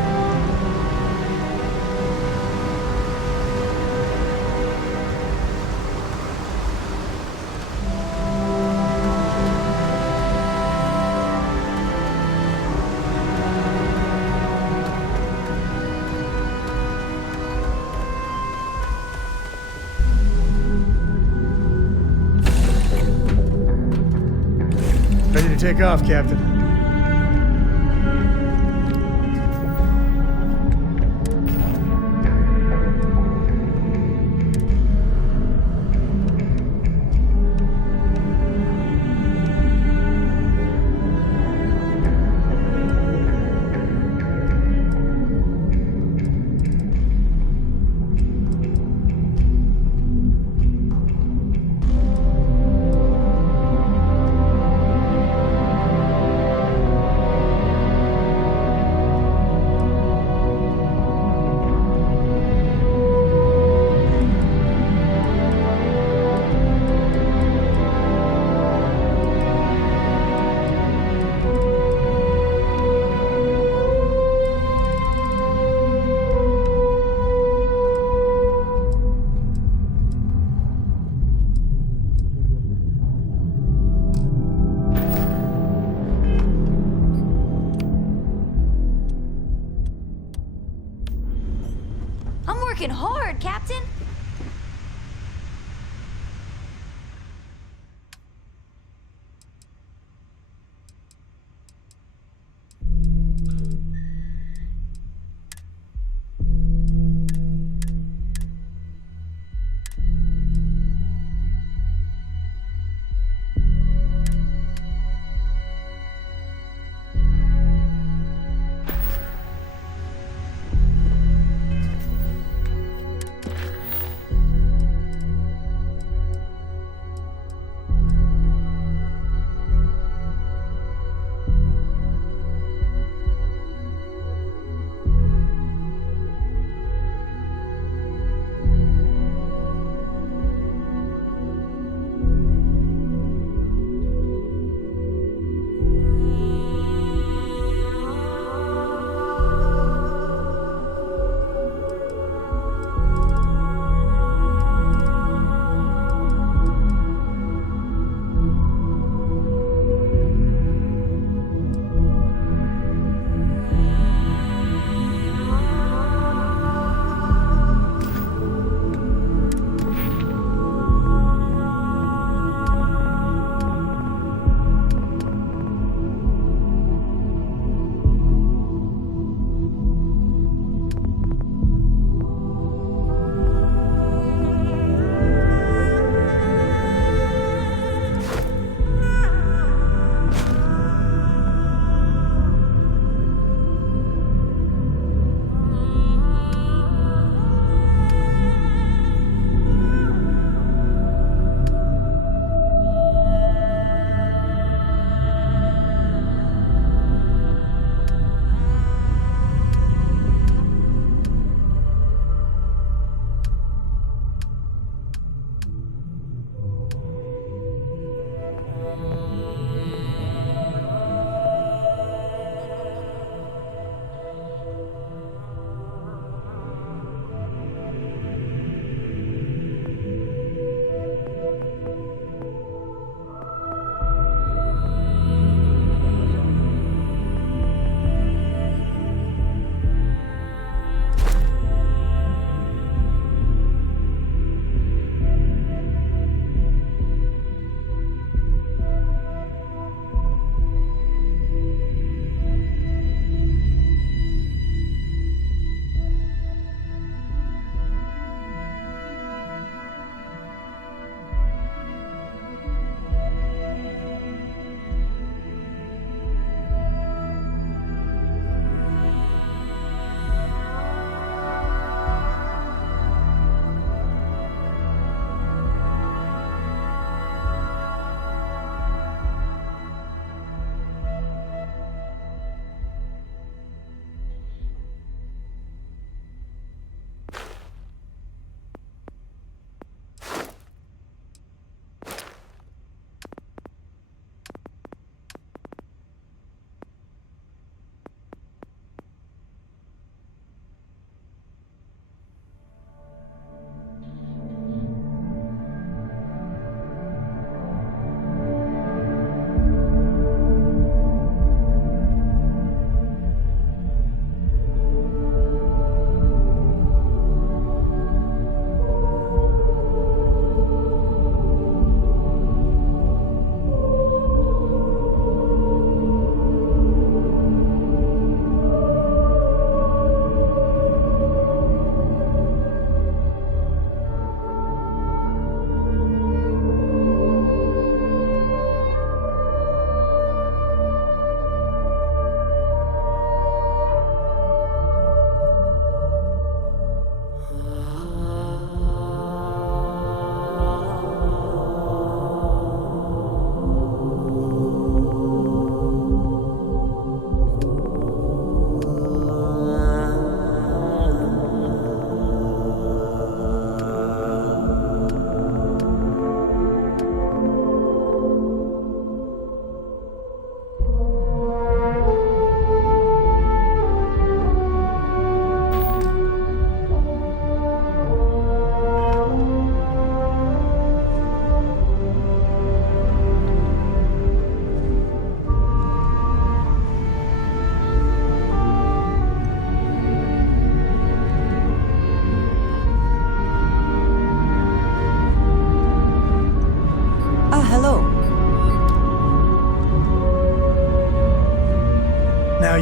Ready to take off, Captain. I'm working hard, Captain.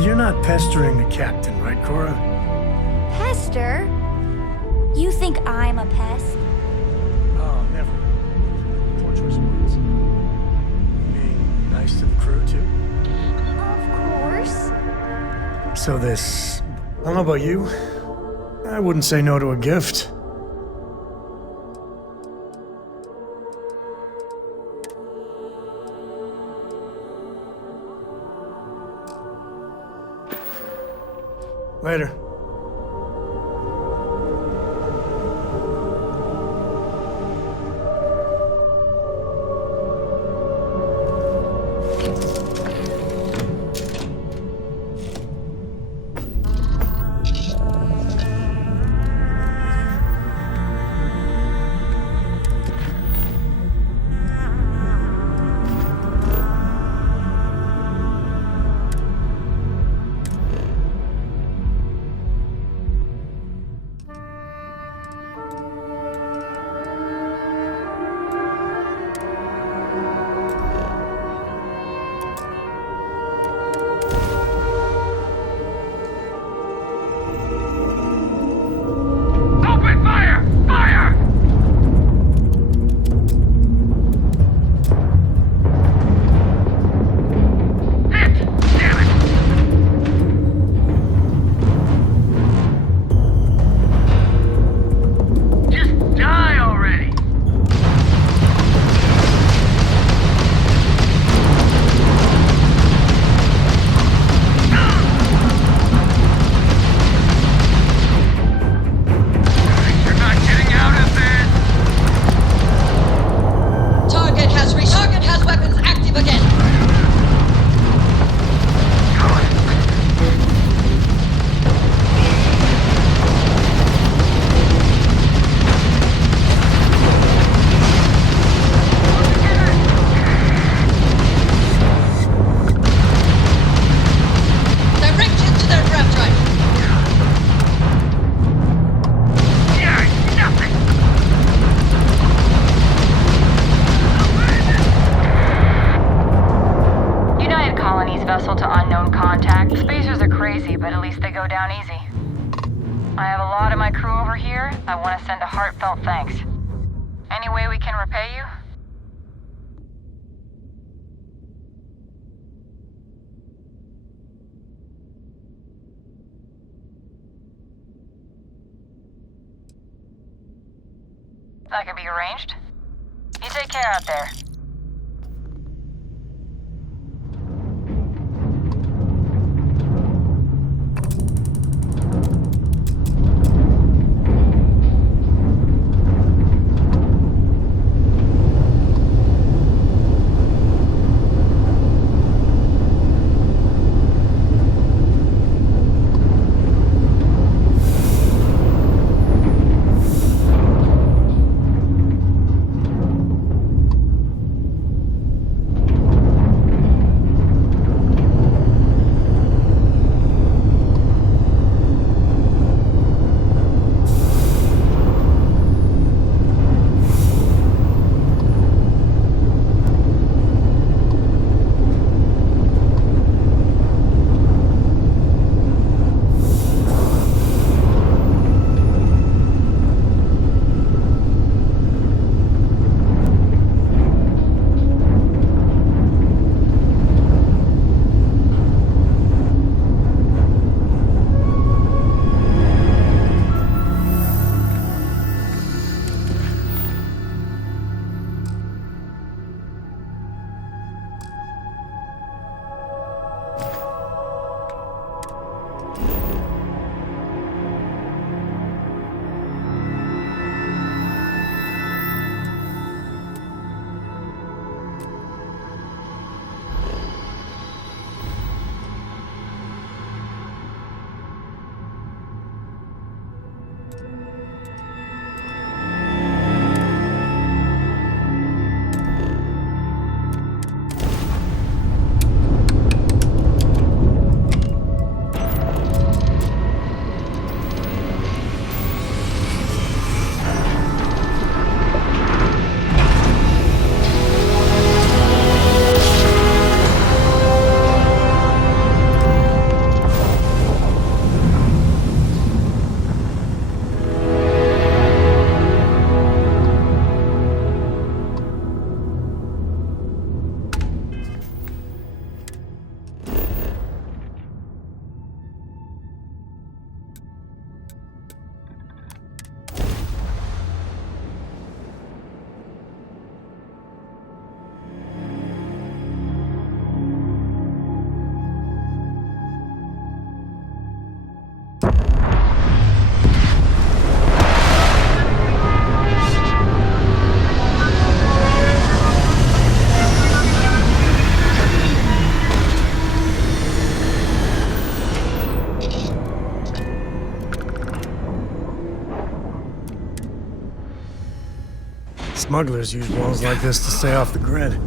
you're not pestering the captain, right, Cora? Pester? You think I'm a pest? Oh, never. Poor choice of words. Being nice to the crew, too? Of course. So this... I don't know about you. I wouldn't say no to a gift. Later. vessel to unknown contact. Spacers are crazy, but at least they go down easy. I have a lot of my crew over here. I want to send a heartfelt thanks. Any way we can repay you? That could be arranged. You take care out there. Smugglers use walls like this to stay off the grid.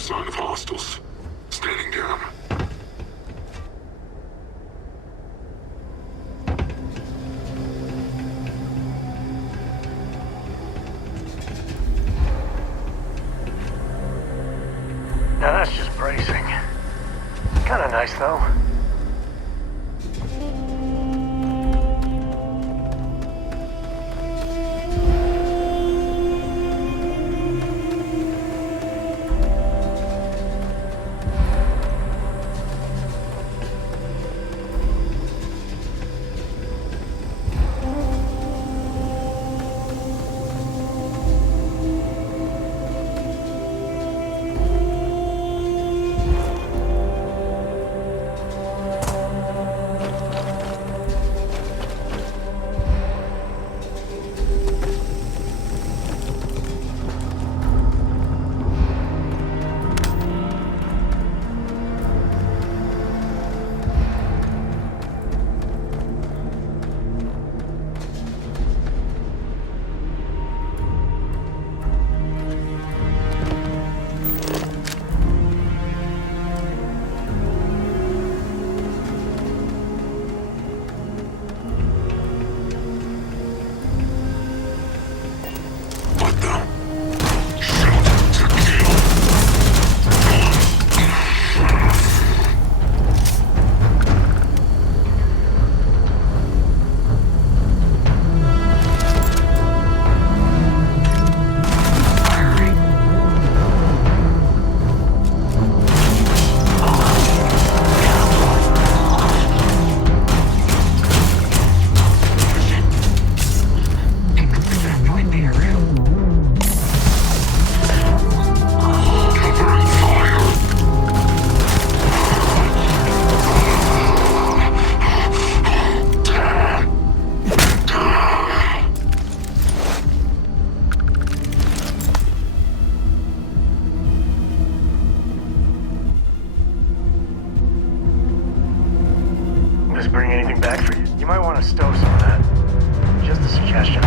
sign of hostiles. Standing down. Now that's just bracing. Kinda nice, though. Bring anything back for you? You might want to stow some of that. Just a suggestion.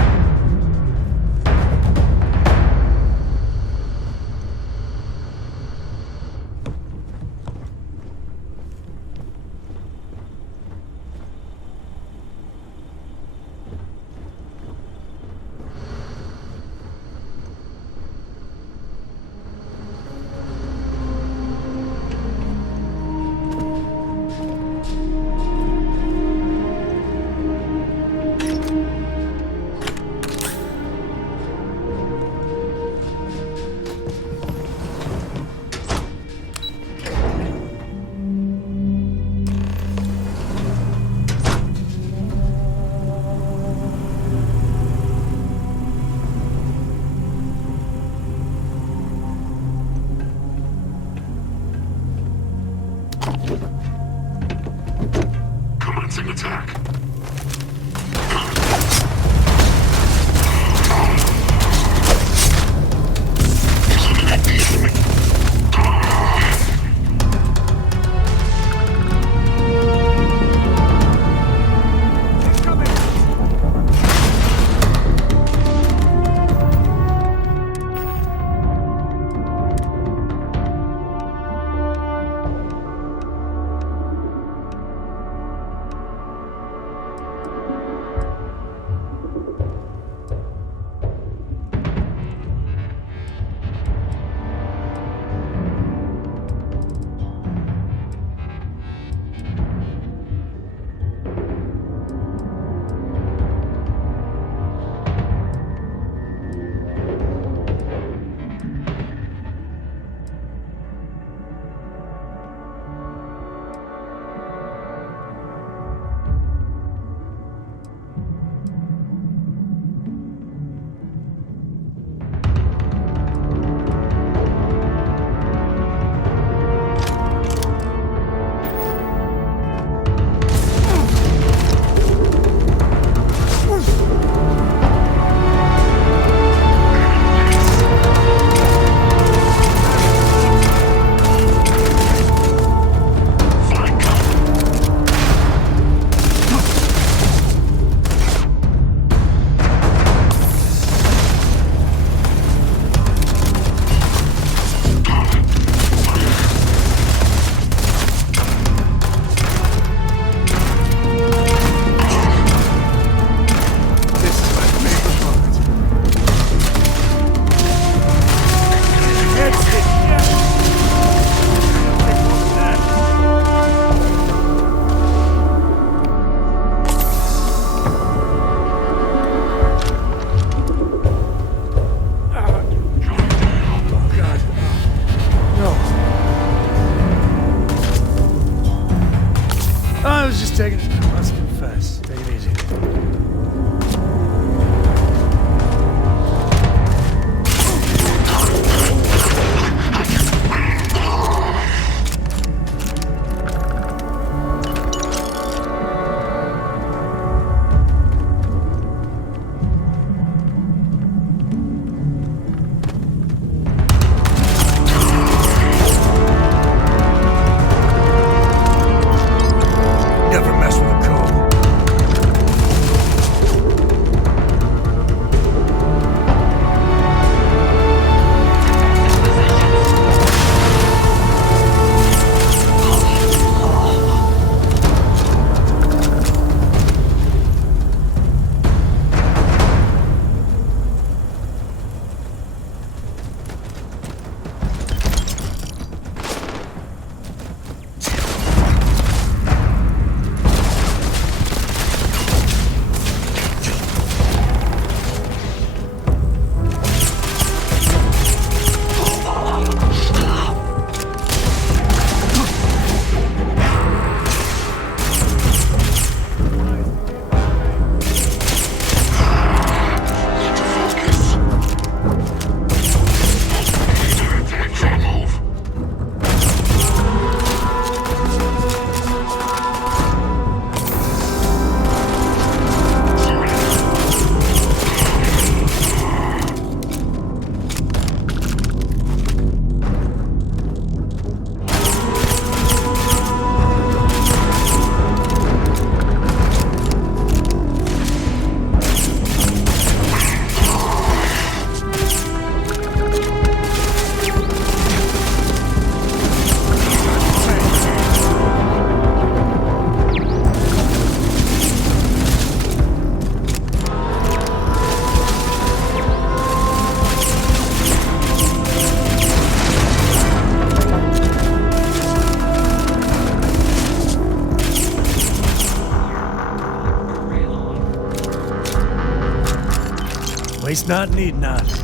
Waste not, need not.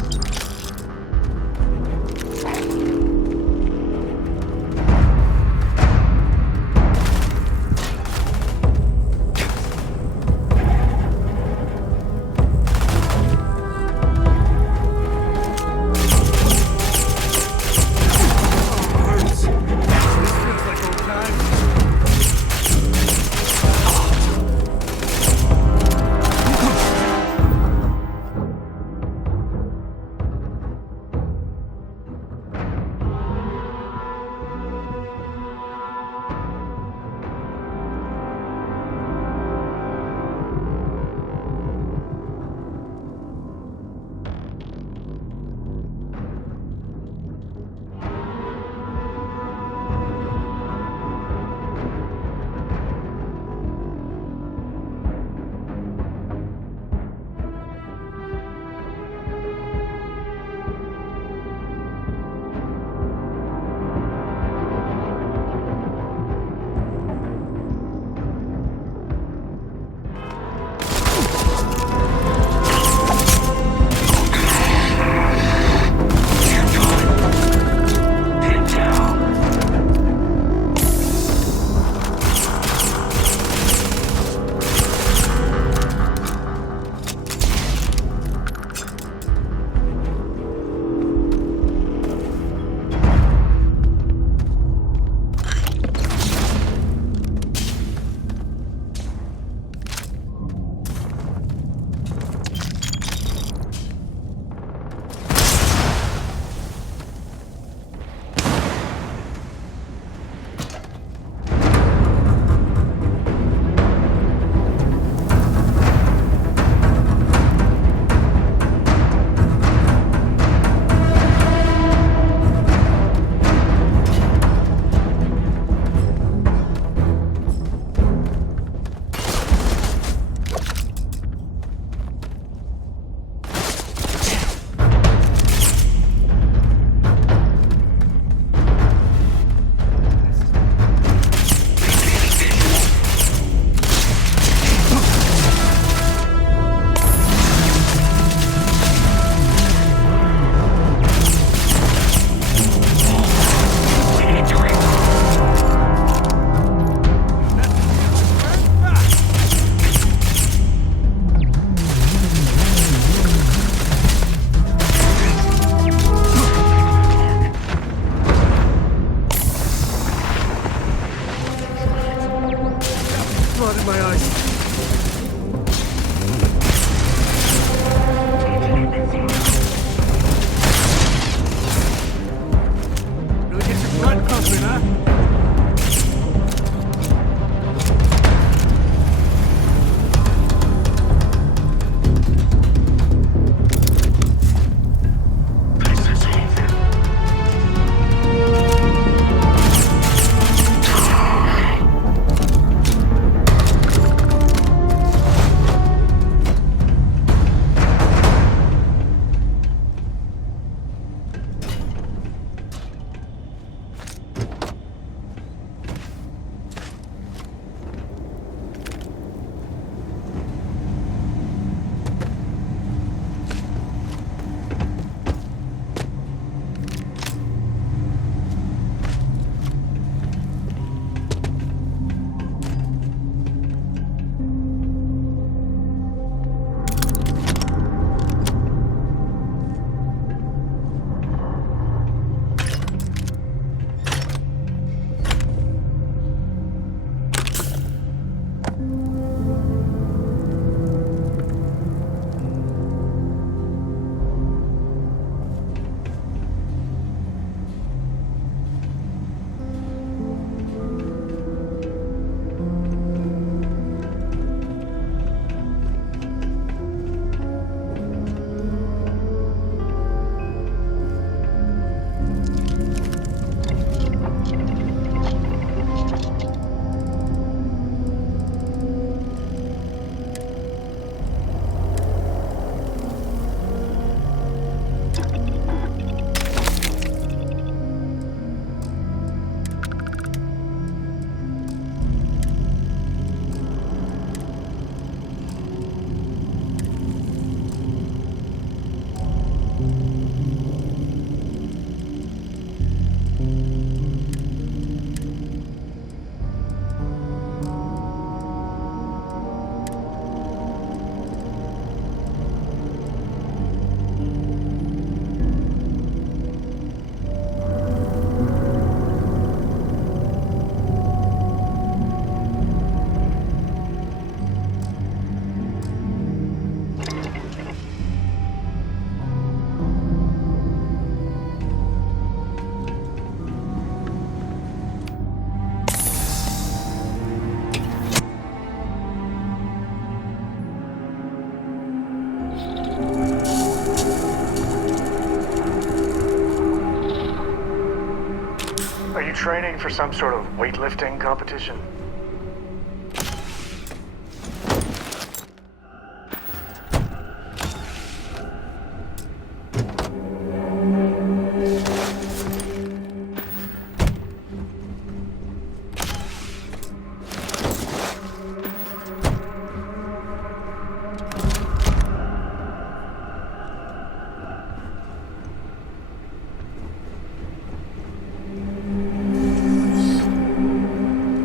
training for some sort of weightlifting competition?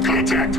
Contact.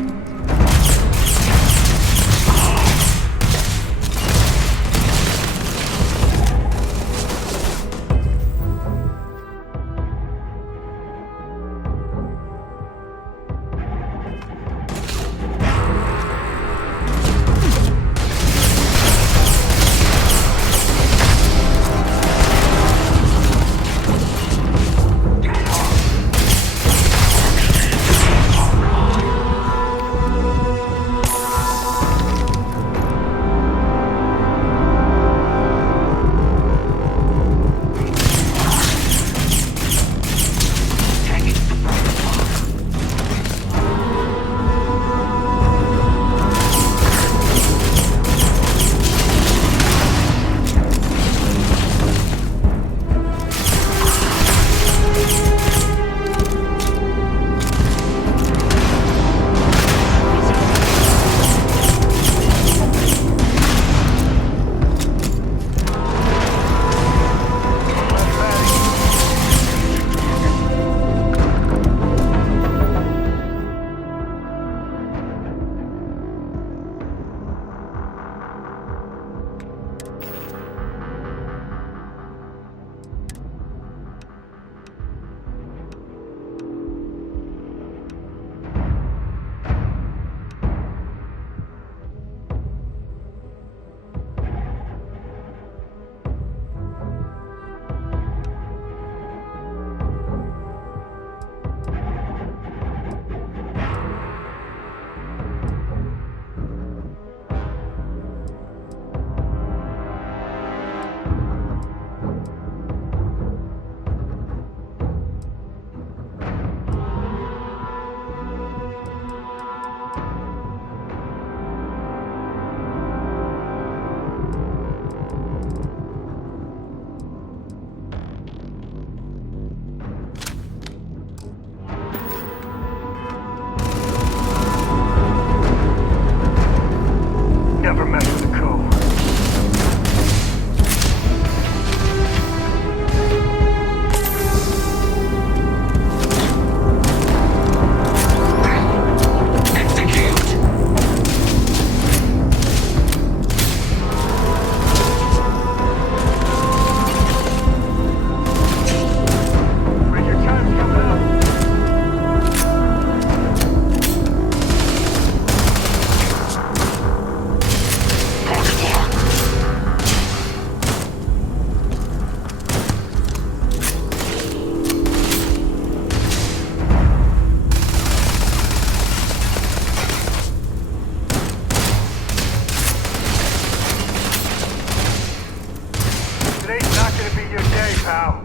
Never mess with the code. Today's not gonna be your day, pal.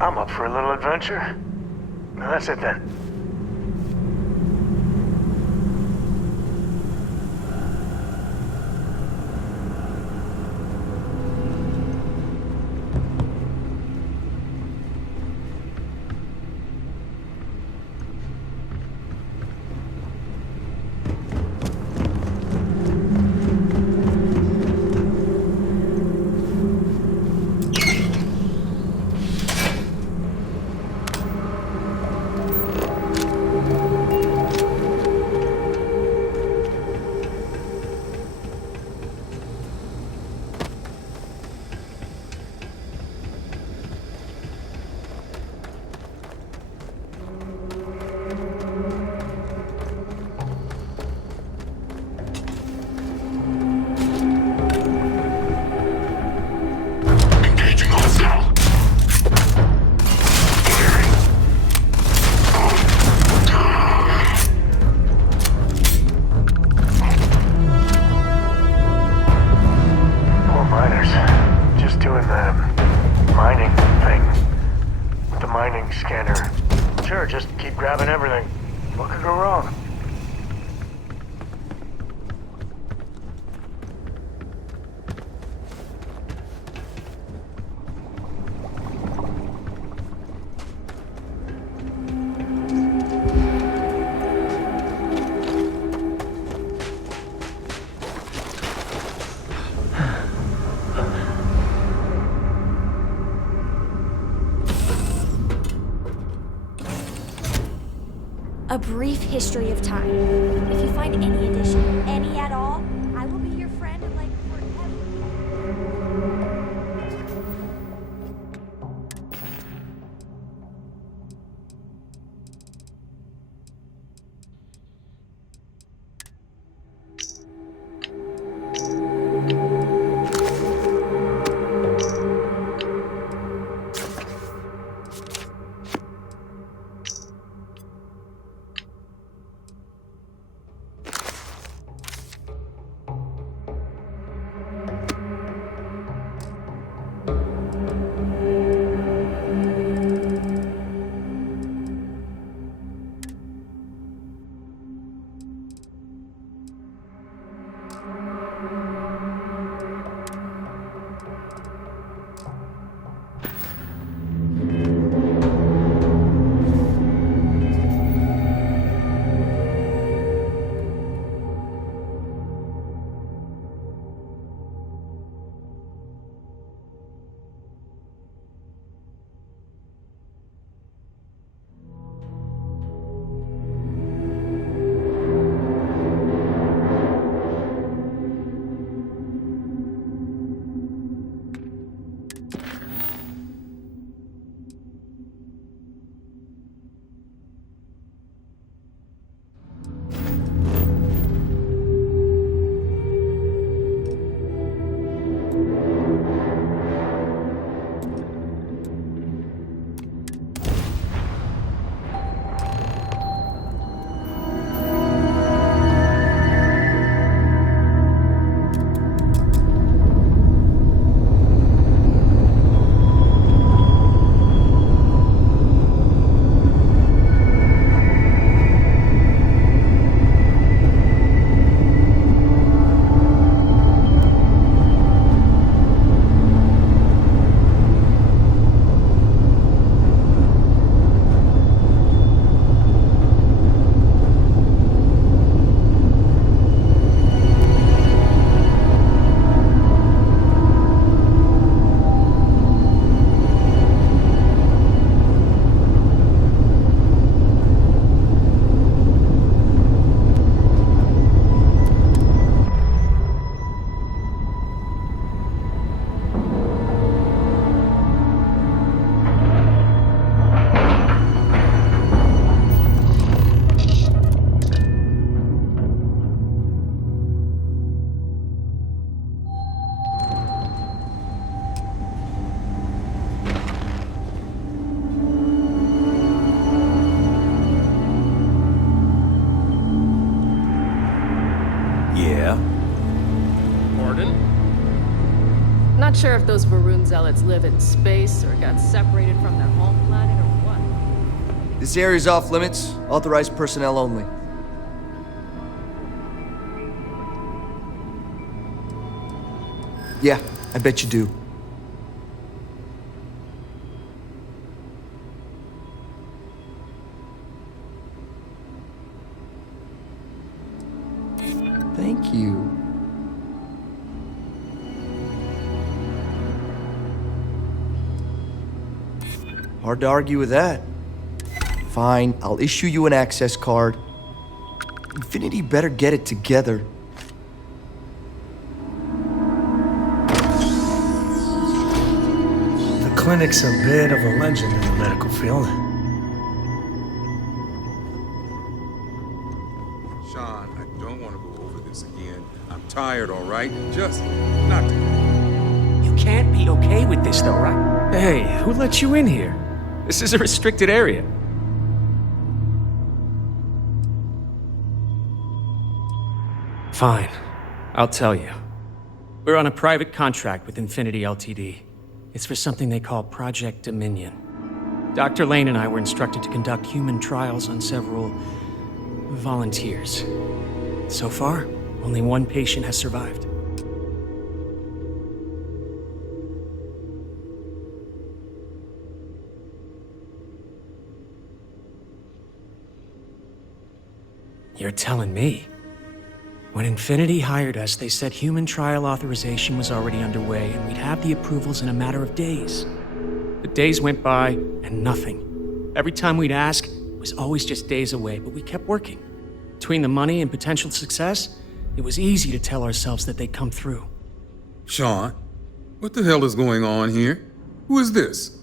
I'm up for a little adventure. Now that's it then. Grabbing everything. What could go wrong? A brief history of time. If you find any addition, any at all, I will be your friend like forever. sure if those Varun zealots live in space or got separated from their home planet or what. This area's off limits. Authorized personnel only. Yeah, I bet you do. Thank you. Hard to argue with that. Fine, I'll issue you an access card. Infinity better get it together. The clinic's a bit of a legend in the medical field. Sean, I don't want to go over this again. I'm tired, all right? Just not today. You can't be okay with this, though, right? Hey, who let you in here? This is a restricted area. Fine. I'll tell you. We're on a private contract with Infinity Ltd. It's for something they call Project Dominion. Dr. Lane and I were instructed to conduct human trials on several volunteers. So far, only one patient has survived. You're telling me? When Infinity hired us, they said human trial authorization was already underway and we'd have the approvals in a matter of days. The days went by and nothing. Every time we'd ask, it was always just days away, but we kept working. Between the money and potential success, it was easy to tell ourselves that they'd come through. Sean, what the hell is going on here? Who is this?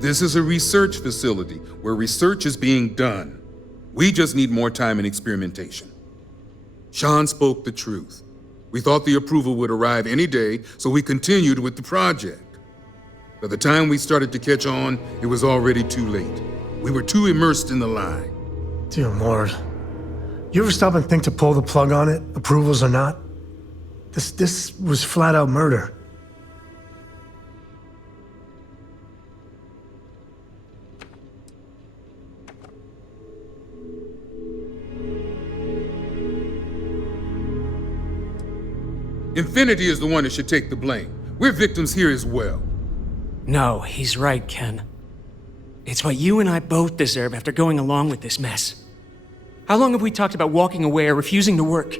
This is a research facility where research is being done. We just need more time and experimentation. Sean spoke the truth. We thought the approval would arrive any day, so we continued with the project. By the time we started to catch on, it was already too late. We were too immersed in the lie. Dear Lord. You ever stop and think to pull the plug on it, approvals or not? This was flat out murder. Infinity is the one that should take the blame. We're victims here as well. No, he's right, Ken. It's what you and I both deserve after going along with this mess. How long have we talked about walking away or refusing to work?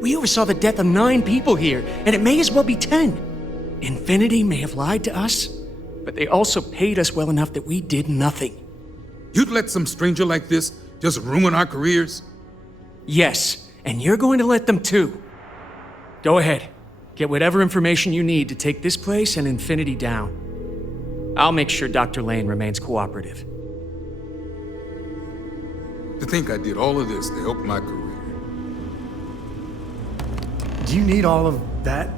We oversaw the death of 9 people here, and it may as well be 10. Infinity may have lied to us, but they also paid us well enough that we did nothing. You'd let some stranger like this just ruin our careers? Yes, and you're going to let them too. Go ahead. Get whatever information you need to take this place and Infinity down. I'll make sure Dr. Lane remains cooperative. To think I did all of this to help my career. Do you need all of that?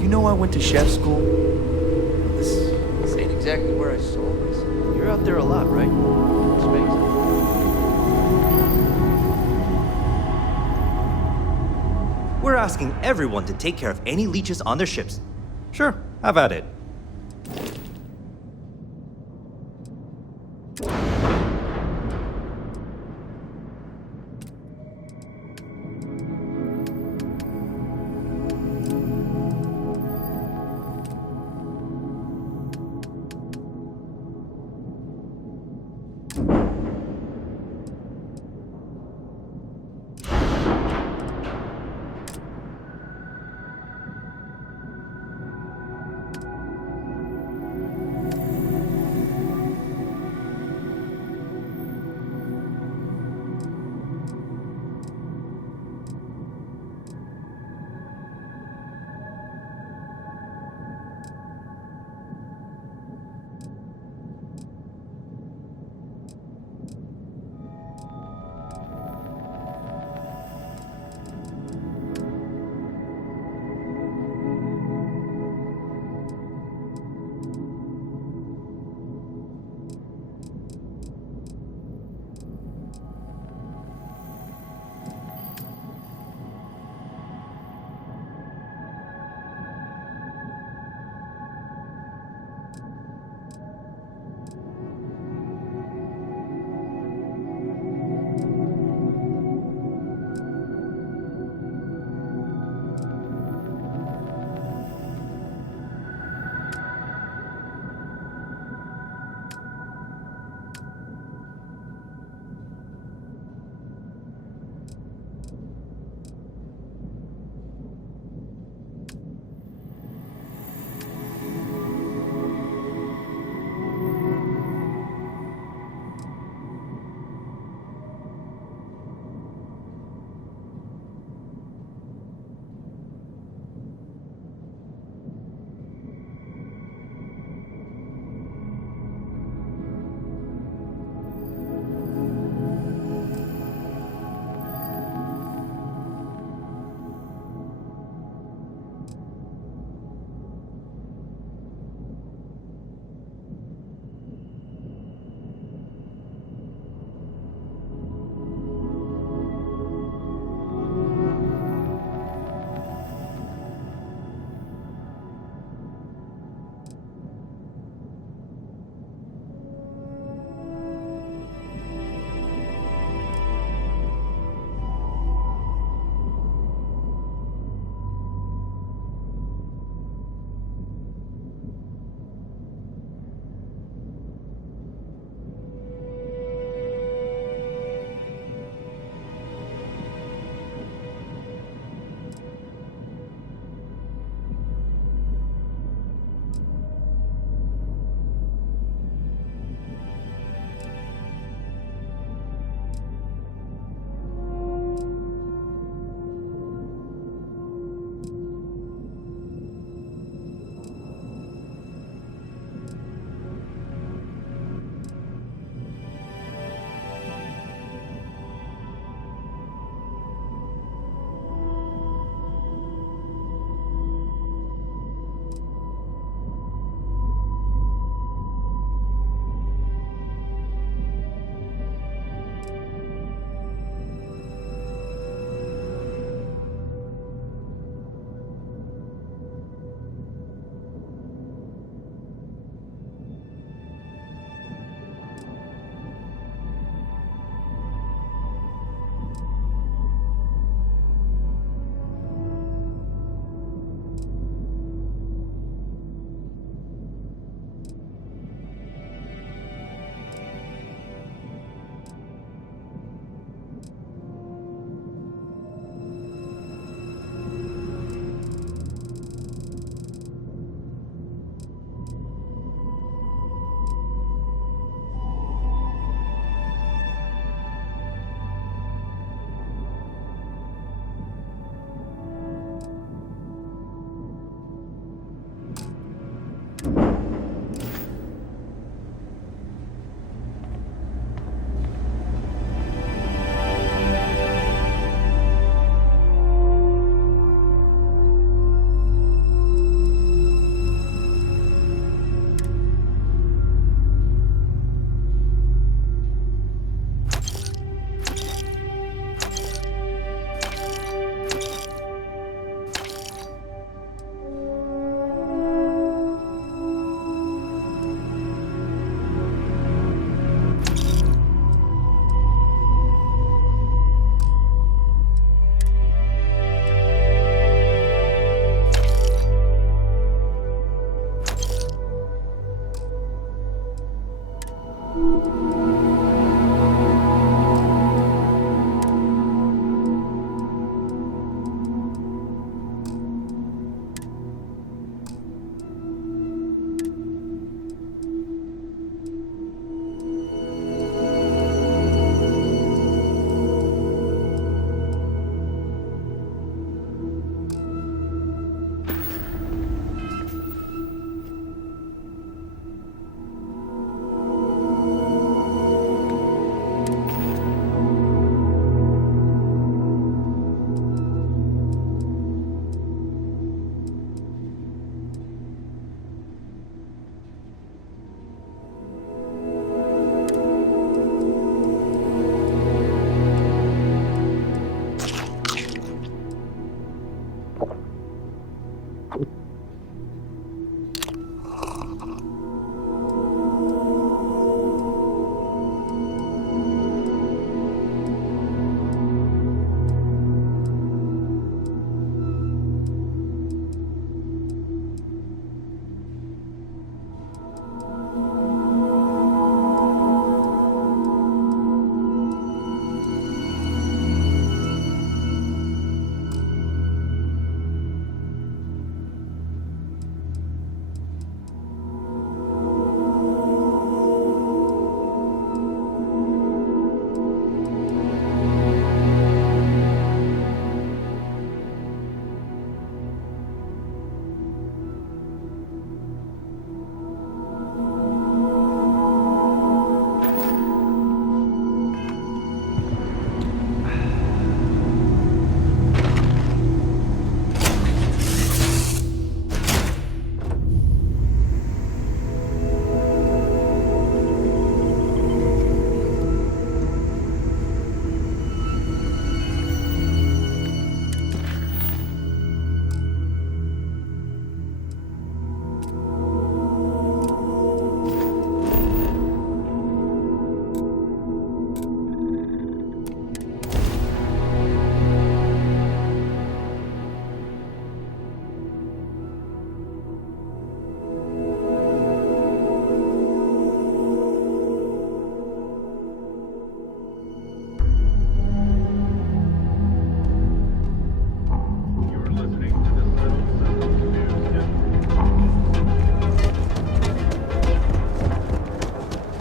You know I went to chef school? This ain't exactly where I saw this. You're out there a lot, right? Space. We're asking everyone to take care of any leeches on their ships. Sure, have at it.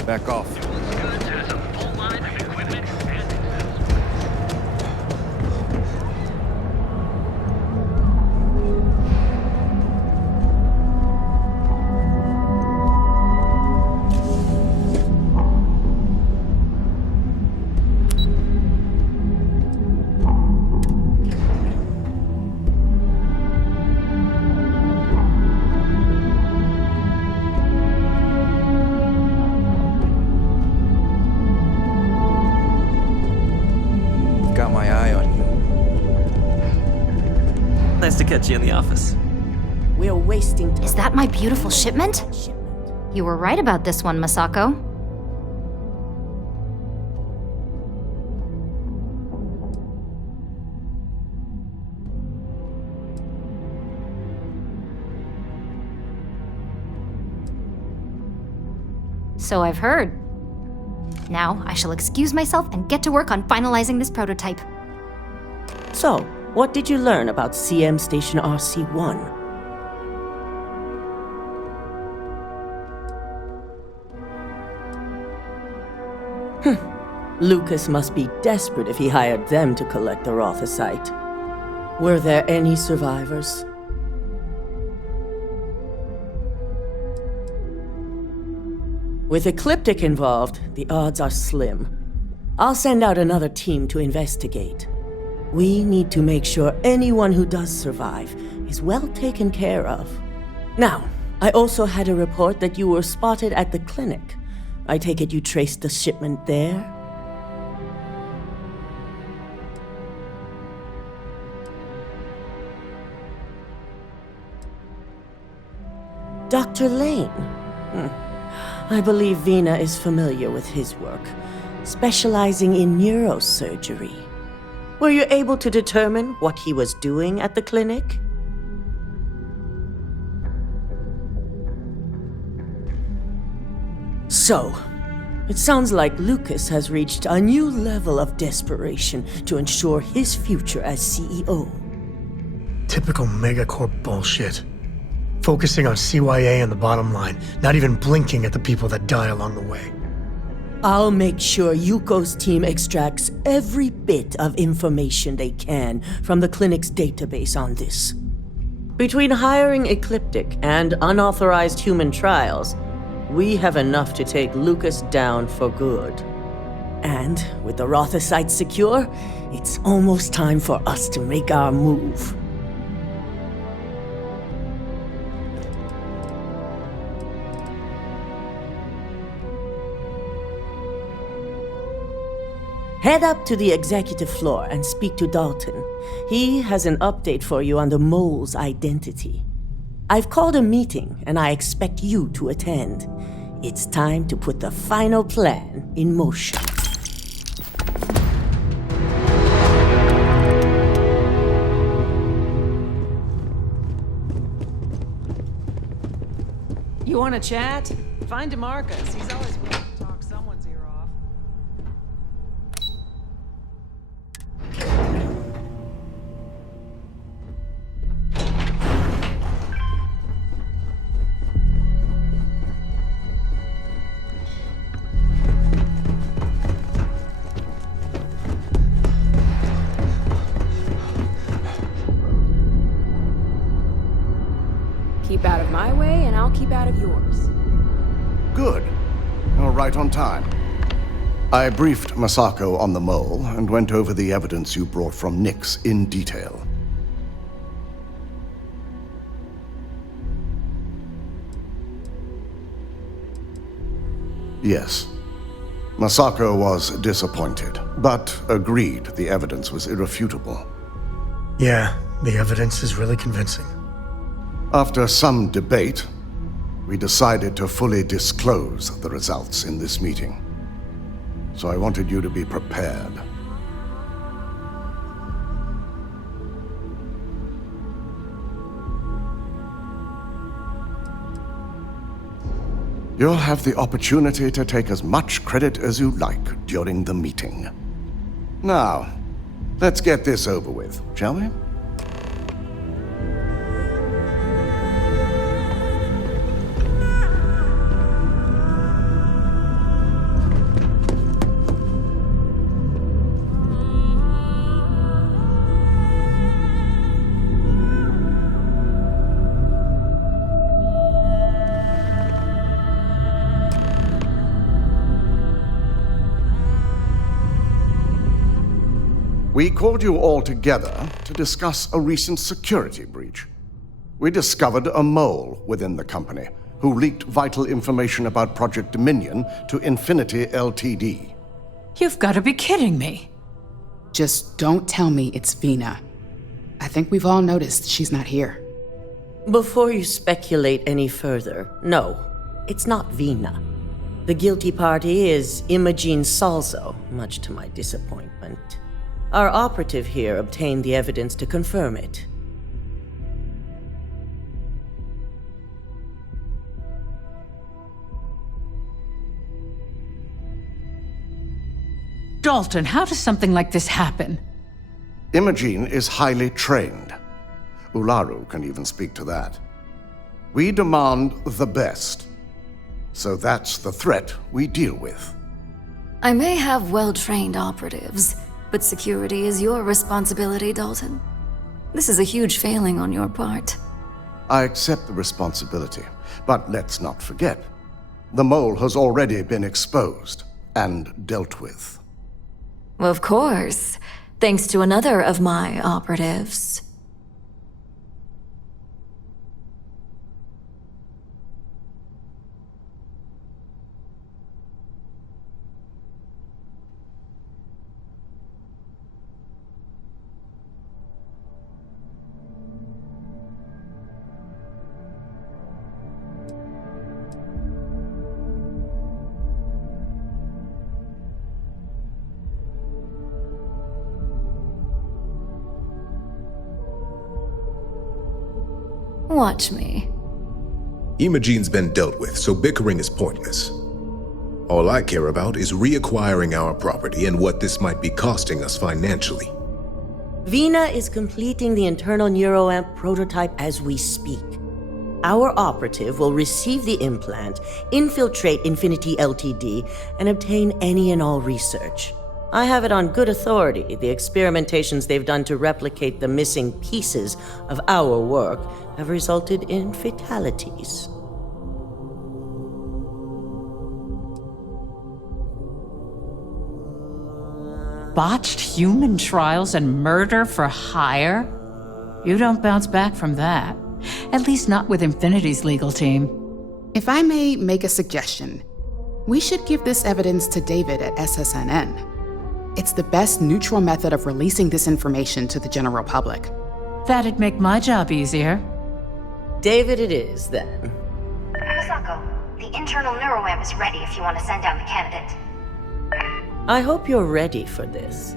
Back off. Got my eye on you. Nice to catch you in the office. We're wasting time. Is that my beautiful shipment? You were right about this one, Masako. So I've heard. Now, I shall excuse myself and get to work on finalizing this prototype. So, what did you learn about CM Station RC-1? Lucas must be desperate if he hired them to collect the Rothosite. Were there any survivors? With Ecliptic involved, the odds are slim. I'll send out another team to investigate. We need to make sure anyone who does survive is well taken care of. Now, I also had a report that you were spotted at the clinic. I take it you traced the shipment there? Dr. Lane? I believe Vina is familiar with his work, specializing in neurosurgery. Were you able to determine what he was doing at the clinic? So, it sounds like Lucas has reached a new level of desperation to ensure his future as CEO. Typical megacorp bullshit. Focusing on CYA and the bottom line, not even blinking at the people that die along the way. I'll make sure Yuko's team extracts every bit of information they can from the clinic's database on this. Between hiring Ecliptic and unauthorized human trials, we have enough to take Lucas down for good. And with the Rothosite secure, it's almost time for us to make our move. Head up to the executive floor and speak to Dalton. He has an update for you on the mole's identity. I've called a meeting, and I expect you to attend. It's time to put the final plan in motion. You want to chat? Find DeMarcus. He's always willing to talk someone's ear off. Keep out of my way, and I'll keep out of yours. Good. You're right on time. I briefed Masako on the mole and went over the evidence you brought from Nix in detail. Yes. Masako was disappointed, but agreed the evidence was irrefutable. Yeah, the evidence is really convincing. After some debate, we decided to fully disclose the results in this meeting. So I wanted you to be prepared. You'll have the opportunity to take as much credit as you like during the meeting. Now, let's get this over with, shall we? We called you all together to discuss a recent security breach. We discovered a mole within the company who leaked vital information about Project Dominion to Infinity Ltd. You've got to be kidding me. Just don't tell me it's Vina. I think we've all noticed she's not here. Before you speculate any further, no, it's not Vina. The guilty party is Imogene Salzo, much to my disappointment. Our operative here obtained the evidence to confirm it. Dalton, how does something like this happen? Imogene is highly trained. Ularu can even speak to that. We demand the best. So that's the threat we deal with. I may have well-trained operatives, but security is your responsibility, Dalton. This is a huge failing on your part. I accept the responsibility, but let's not forget, the mole has already been exposed and dealt with. Of course, thanks to another of my operatives. Watch me. Imogene's been dealt with, so bickering is pointless. All I care about is reacquiring our property and what this might be costing us financially. Vina is completing the internal neuroamp prototype as we speak. Our operative will receive the implant, infiltrate Infinity Ltd, and obtain any and all research. I have it on good authority the experimentations they've done to replicate the missing pieces of our work have resulted in fatalities. Botched human trials and murder for hire? You don't bounce back from that. At least not with Infinity's legal team. If I may make a suggestion, we should give this evidence to David at SSNN. It's the best neutral method of releasing this information to the general public. That'd make my job easier. David it is, then. Misako, the internal neuroamp is ready if you want to send down the candidate. I hope you're ready for this.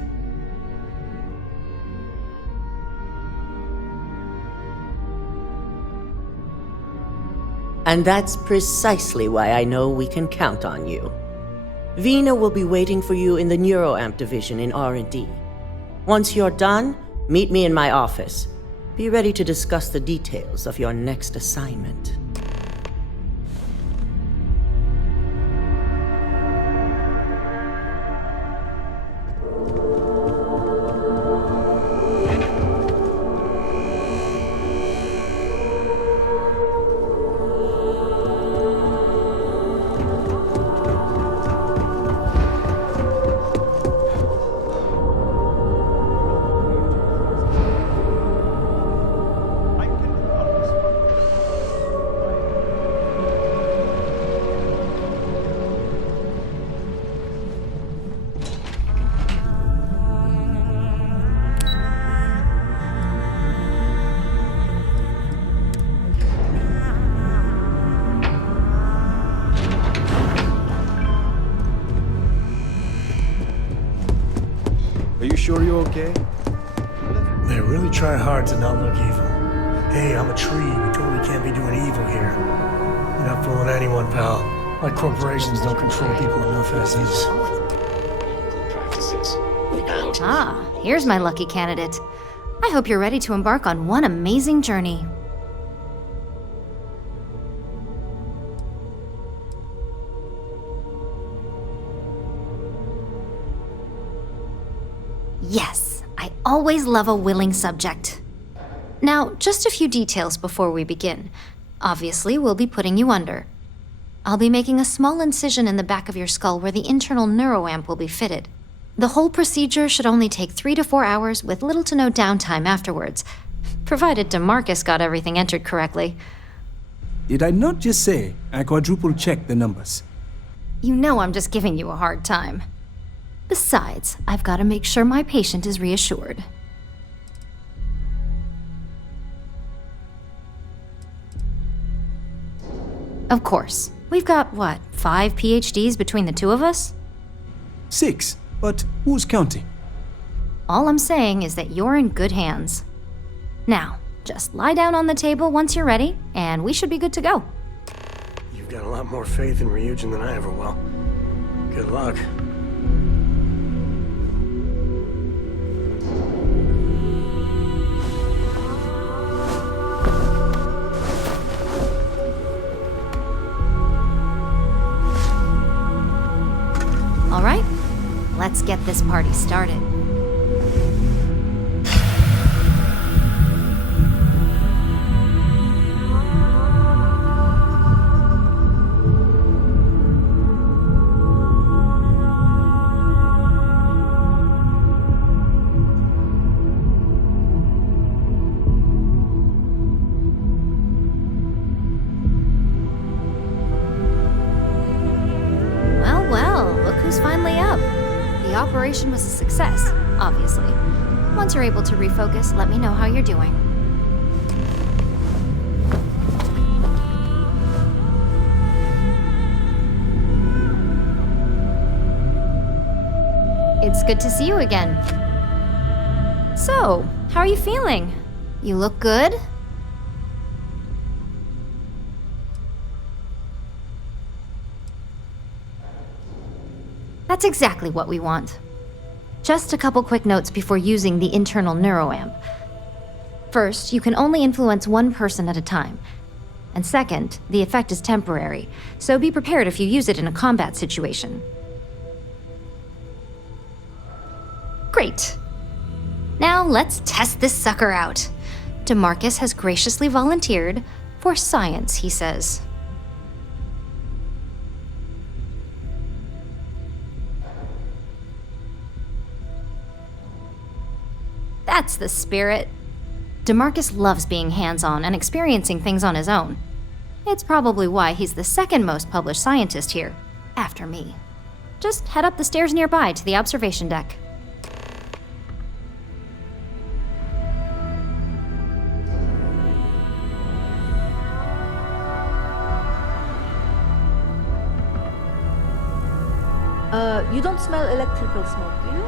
And that's precisely why I know we can count on you. Vina will be waiting for you in the neuroamp division in R&D. Once you're done, meet me in my office. Be ready to discuss the details of your next assignment. Are you sure you're okay? They really try hard to not look evil. Hey, I'm a tree. We totally can't be doing evil here. You're not fooling anyone, pal. Like corporations don't control people enough as is. Ah, here's my lucky candidate. I hope you're ready to embark on one amazing journey. Yes, I always love a willing subject. Now, just a few details before we begin. Obviously, we'll be putting you under. I'll be making a small incision in the back of your skull where the internal neuroamp will be fitted. The whole procedure should only take 3 to 4 hours with little to no downtime afterwards, provided DeMarcus got everything entered correctly. Did I not just say I quadruple-checked the numbers? You know I'm just giving you a hard time. Besides, I've got to make sure my patient is reassured. Of course. We've got, 5 PhDs between the two of us? 6, but who's counting? All I'm saying is that you're in good hands. Now, just lie down on the table once you're ready, and we should be good to go. You've got a lot more faith in Ryujin than I ever will. Good luck. All right, let's get this party started. The operation was a success, obviously. Once you're able to refocus, let me know how you're doing. It's good to see you again. So, how are you feeling? You look good? That's exactly what we want. Just a couple quick notes before using the internal neuroamp. First, you can only influence one person at a time. And second, the effect is temporary, so be prepared if you use it in a combat situation. Great. Now let's test this sucker out. DeMarcus has graciously volunteered for science, he says. That's the spirit. DeMarcus loves being hands-on and experiencing things on his own. It's probably why he's the second most published scientist here, after me. Just head up the stairs nearby to the observation deck. You don't smell electrical smoke, do you?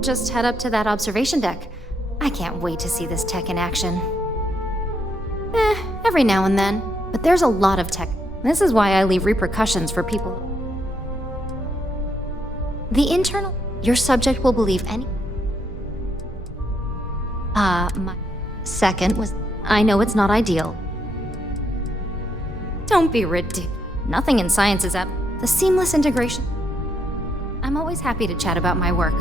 Just head up to that observation deck. I can't wait to see this tech in action. Every now and then, but there's a lot of tech. This is why I leave repercussions for people. The internal, your subject will believe any. My second was, I know it's not ideal. Don't be ridiculous. Nothing in science is up. The seamless integration. I'm always happy to chat about my work.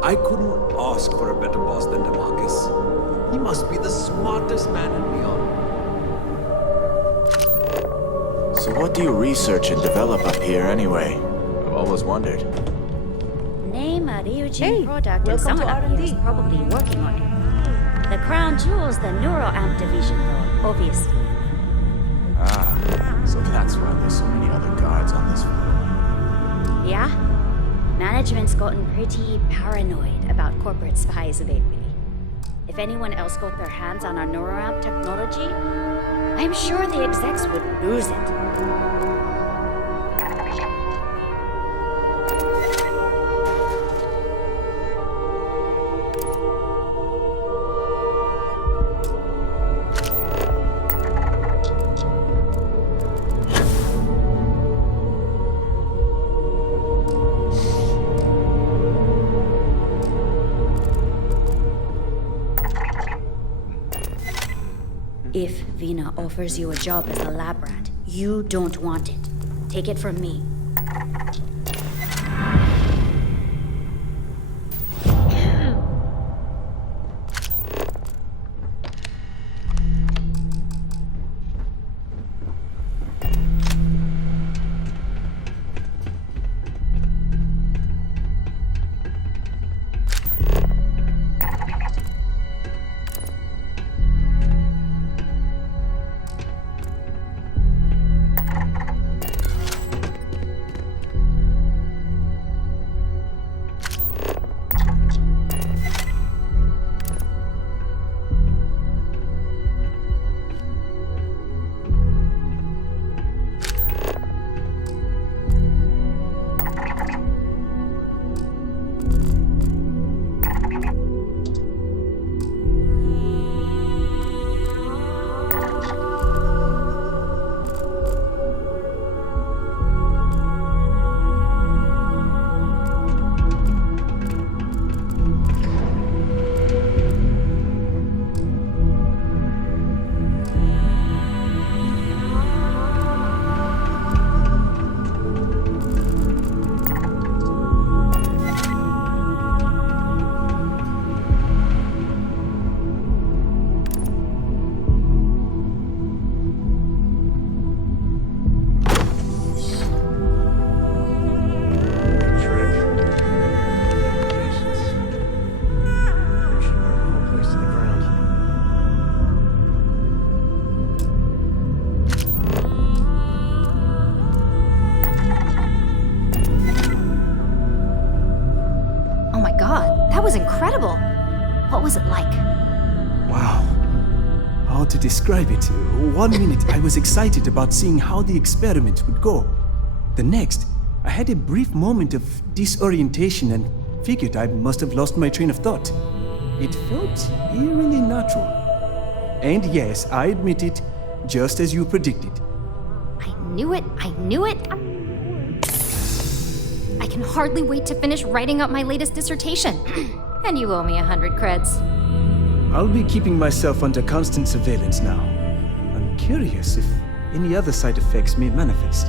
I couldn't ask for a better boss than DeMarcus. He must be the smartest man in Leon. So what do you research and develop up here anyway? I've always wondered. Name a Ryujin product and someone up here is probably working on it. The crown jewel's the neuroamp division though, obviously. Ah, so that's why there's so many other guards on this floor. Yeah? Management's gotten pretty paranoid about corporate spies lately. If anyone else got their hands on our neuroamp technology, I'm sure the execs would lose it. If Vina offers you a job as a lab rat, you don't want it. Take it from me. What was it like? Wow. How to describe it? 1 minute I was excited about seeing how the experiment would go. The next, I had a brief moment of disorientation and figured I must have lost my train of thought. It felt eerily natural. And yes, I admit it, just as you predicted. I knew it. I can hardly wait to finish writing up my latest dissertation. And you owe me 100 creds. I'll be keeping myself under constant surveillance now. I'm curious if any other side effects may manifest.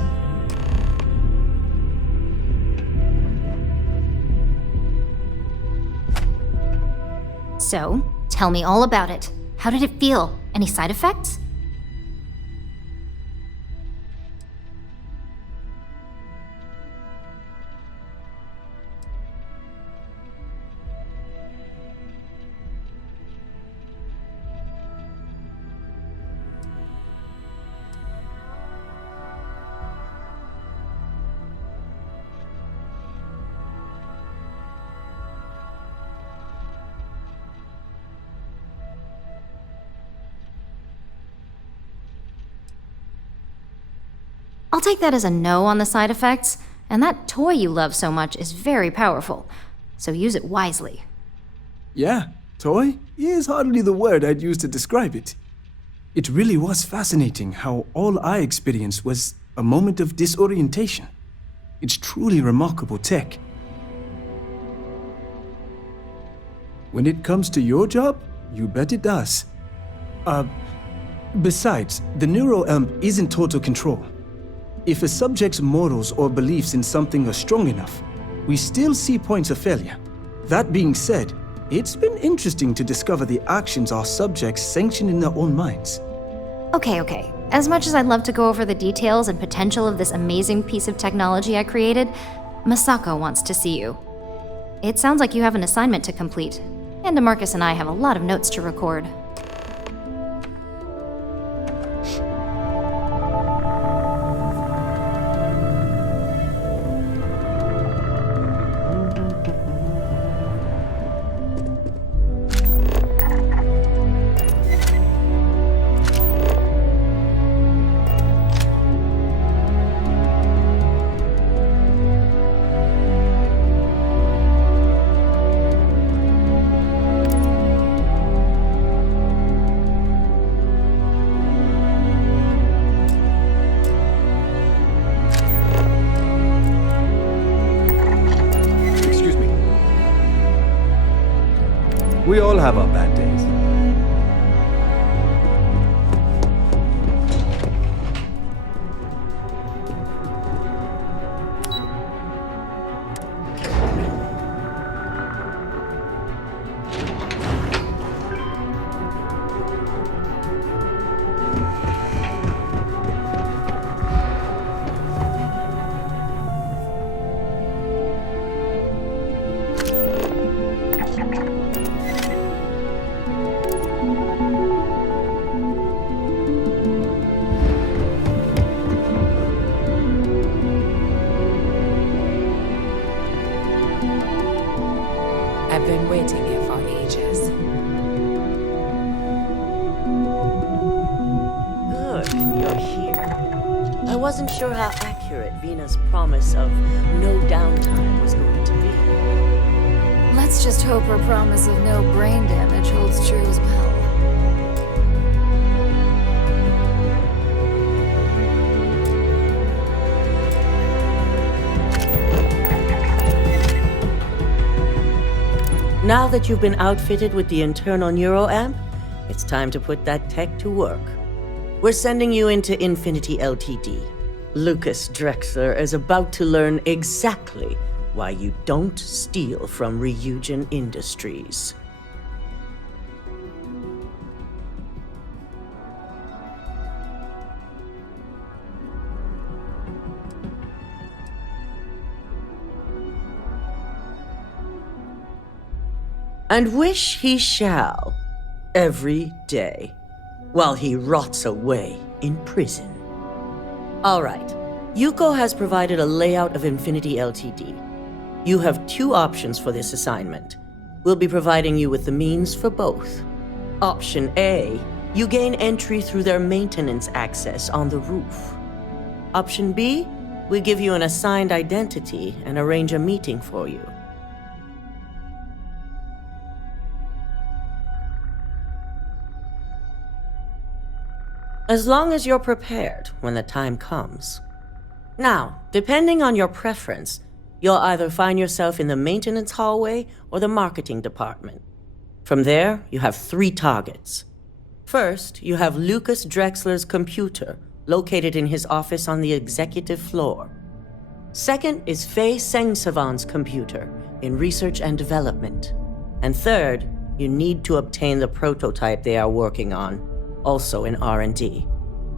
So, tell me all about it. How did it feel? Any side effects? I'll take that as a no on the side effects, and that toy you love so much is very powerful, so use it wisely. Yeah, toy is hardly the word I'd use to describe it. It really was fascinating how all I experienced was a moment of disorientation. It's truly remarkable tech. When it comes to your job, you bet it does. Besides, the neuroamp is in total control. If a subject's morals or beliefs in something are strong enough, we still see points of failure. That being said, it's been interesting to discover the actions our subjects sanction in their own minds. Okay. As much as I'd love to go over the details and potential of this amazing piece of technology I created, Masako wants to see you. It sounds like you have an assignment to complete, and DeMarcus and I have a lot of notes to record. We all have our bad days. I've been waiting here for ages. Good, you're here. I wasn't sure how accurate Vina's promise of no downtime was going to be. Let's just hope her promise of no brain damage holds true as well. Now that you've been outfitted with the internal neuroamp, it's time to put that tech to work. We're sending you into Infinity Ltd. Lucas Drexler is about to learn exactly why you don't steal from Ryujin Industries. And wish he shall, every day, while he rots away in prison. All right, Yuko has provided a layout of Infinity Ltd. You have two options for this assignment. We'll be providing you with the means for both. Option A, you gain entry through their maintenance access on the roof. Option B, we give you an assigned identity and arrange a meeting for you. As long as you're prepared when the time comes. Now, depending on your preference, you'll either find yourself in the maintenance hallway or the marketing department. From there, you have 3 targets. First, you have Lucas Drexler's computer, located in his office on the executive floor. Second is Faye Sengsavan's computer, in research and development. And third, you need to obtain the prototype they are working on, also in R&D.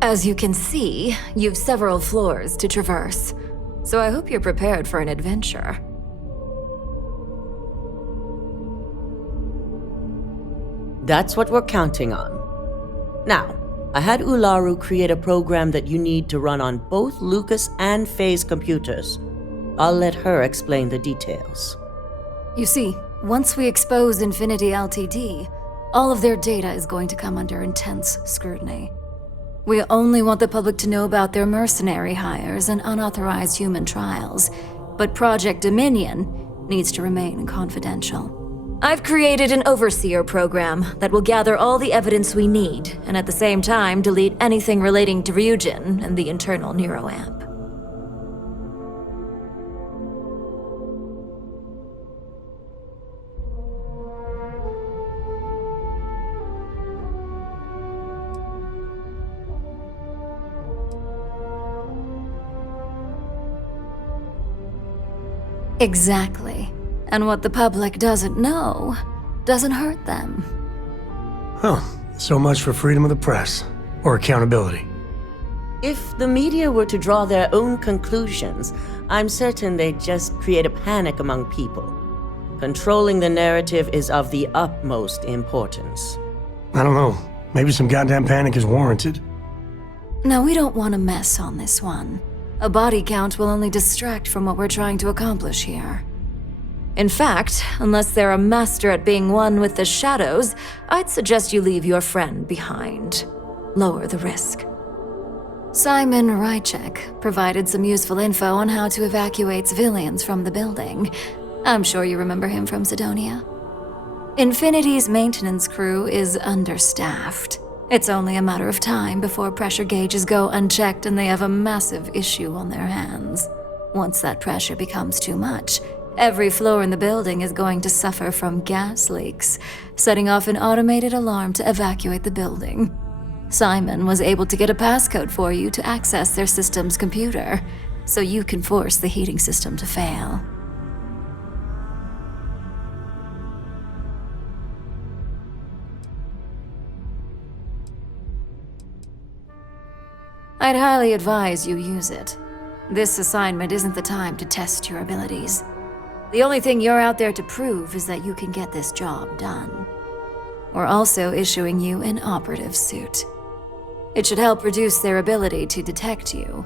As you can see, you've several floors to traverse, so I hope you're prepared for an adventure. That's what we're counting on. Now, I had Ularu create a program that you need to run on both Lucas and Faye's computers. I'll let her explain the details. You see, once we expose Infinity Ltd., all of their data is going to come under intense scrutiny. We only want the public to know about their mercenary hires and unauthorized human trials, but Project Dominion needs to remain confidential. I've created an overseer program that will gather all the evidence we need, and at the same time delete anything relating to Ryujin and the internal neuroamp. Exactly. And what the public doesn't know doesn't hurt them. Well, so much for freedom of the press. Or accountability. If the media were to draw their own conclusions, I'm certain they'd just create a panic among people. Controlling the narrative is of the utmost importance. I don't know. Maybe some goddamn panic is warranted. Now, we don't want to mess on this one. A body count will only distract from what we're trying to accomplish here. In fact, unless they're a master at being one with the shadows, I'd suggest you leave your friend behind. Lower the risk. Simon Rychek provided some useful info on how to evacuate civilians from the building. I'm sure you remember him from Sidonia. Infinity's maintenance crew is understaffed. It's only a matter of time before pressure gauges go unchecked and they have a massive issue on their hands. Once that pressure becomes too much, every floor in the building is going to suffer from gas leaks, setting off an automated alarm to evacuate the building. Simon was able to get a passcode for you to access their system's computer, so you can force the heating system to fail. I'd highly advise you use it. This assignment isn't the time to test your abilities. The only thing you're out there to prove is that you can get this job done. We're also issuing you an operative suit. It should help reduce their ability to detect you.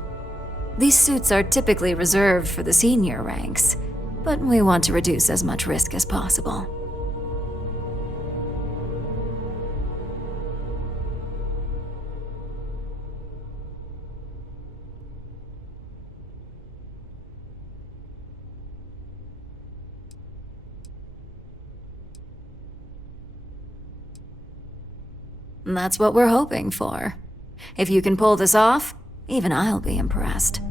These suits are typically reserved for the senior ranks, but we want to reduce as much risk as possible. And that's what we're hoping for. If you can pull this off, even I'll be impressed.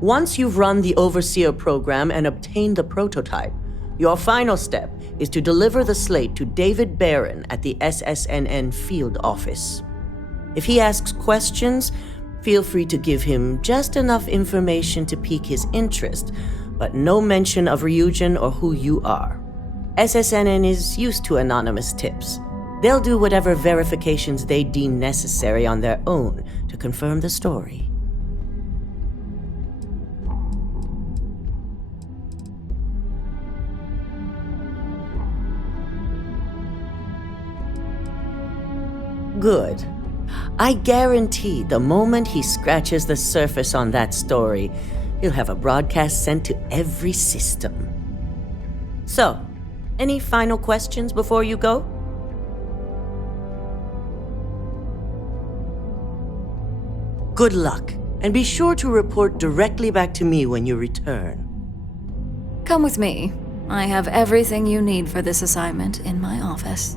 Once you've run the Overseer program and obtained the prototype, your final step is to deliver the slate to David Barron at the SSNN field office. If he asks questions, feel free to give him just enough information to pique his interest, but no mention of Ryujin or who you are. SSNN is used to anonymous tips. They'll do whatever verifications they deem necessary on their own to confirm the story. Good. I guarantee the moment he scratches the surface on that story, he'll have a broadcast sent to every system. So, Any final questions before you go? Good luck, and be sure to report directly back to me when you return. Come with me. I have everything you need for this assignment in my office.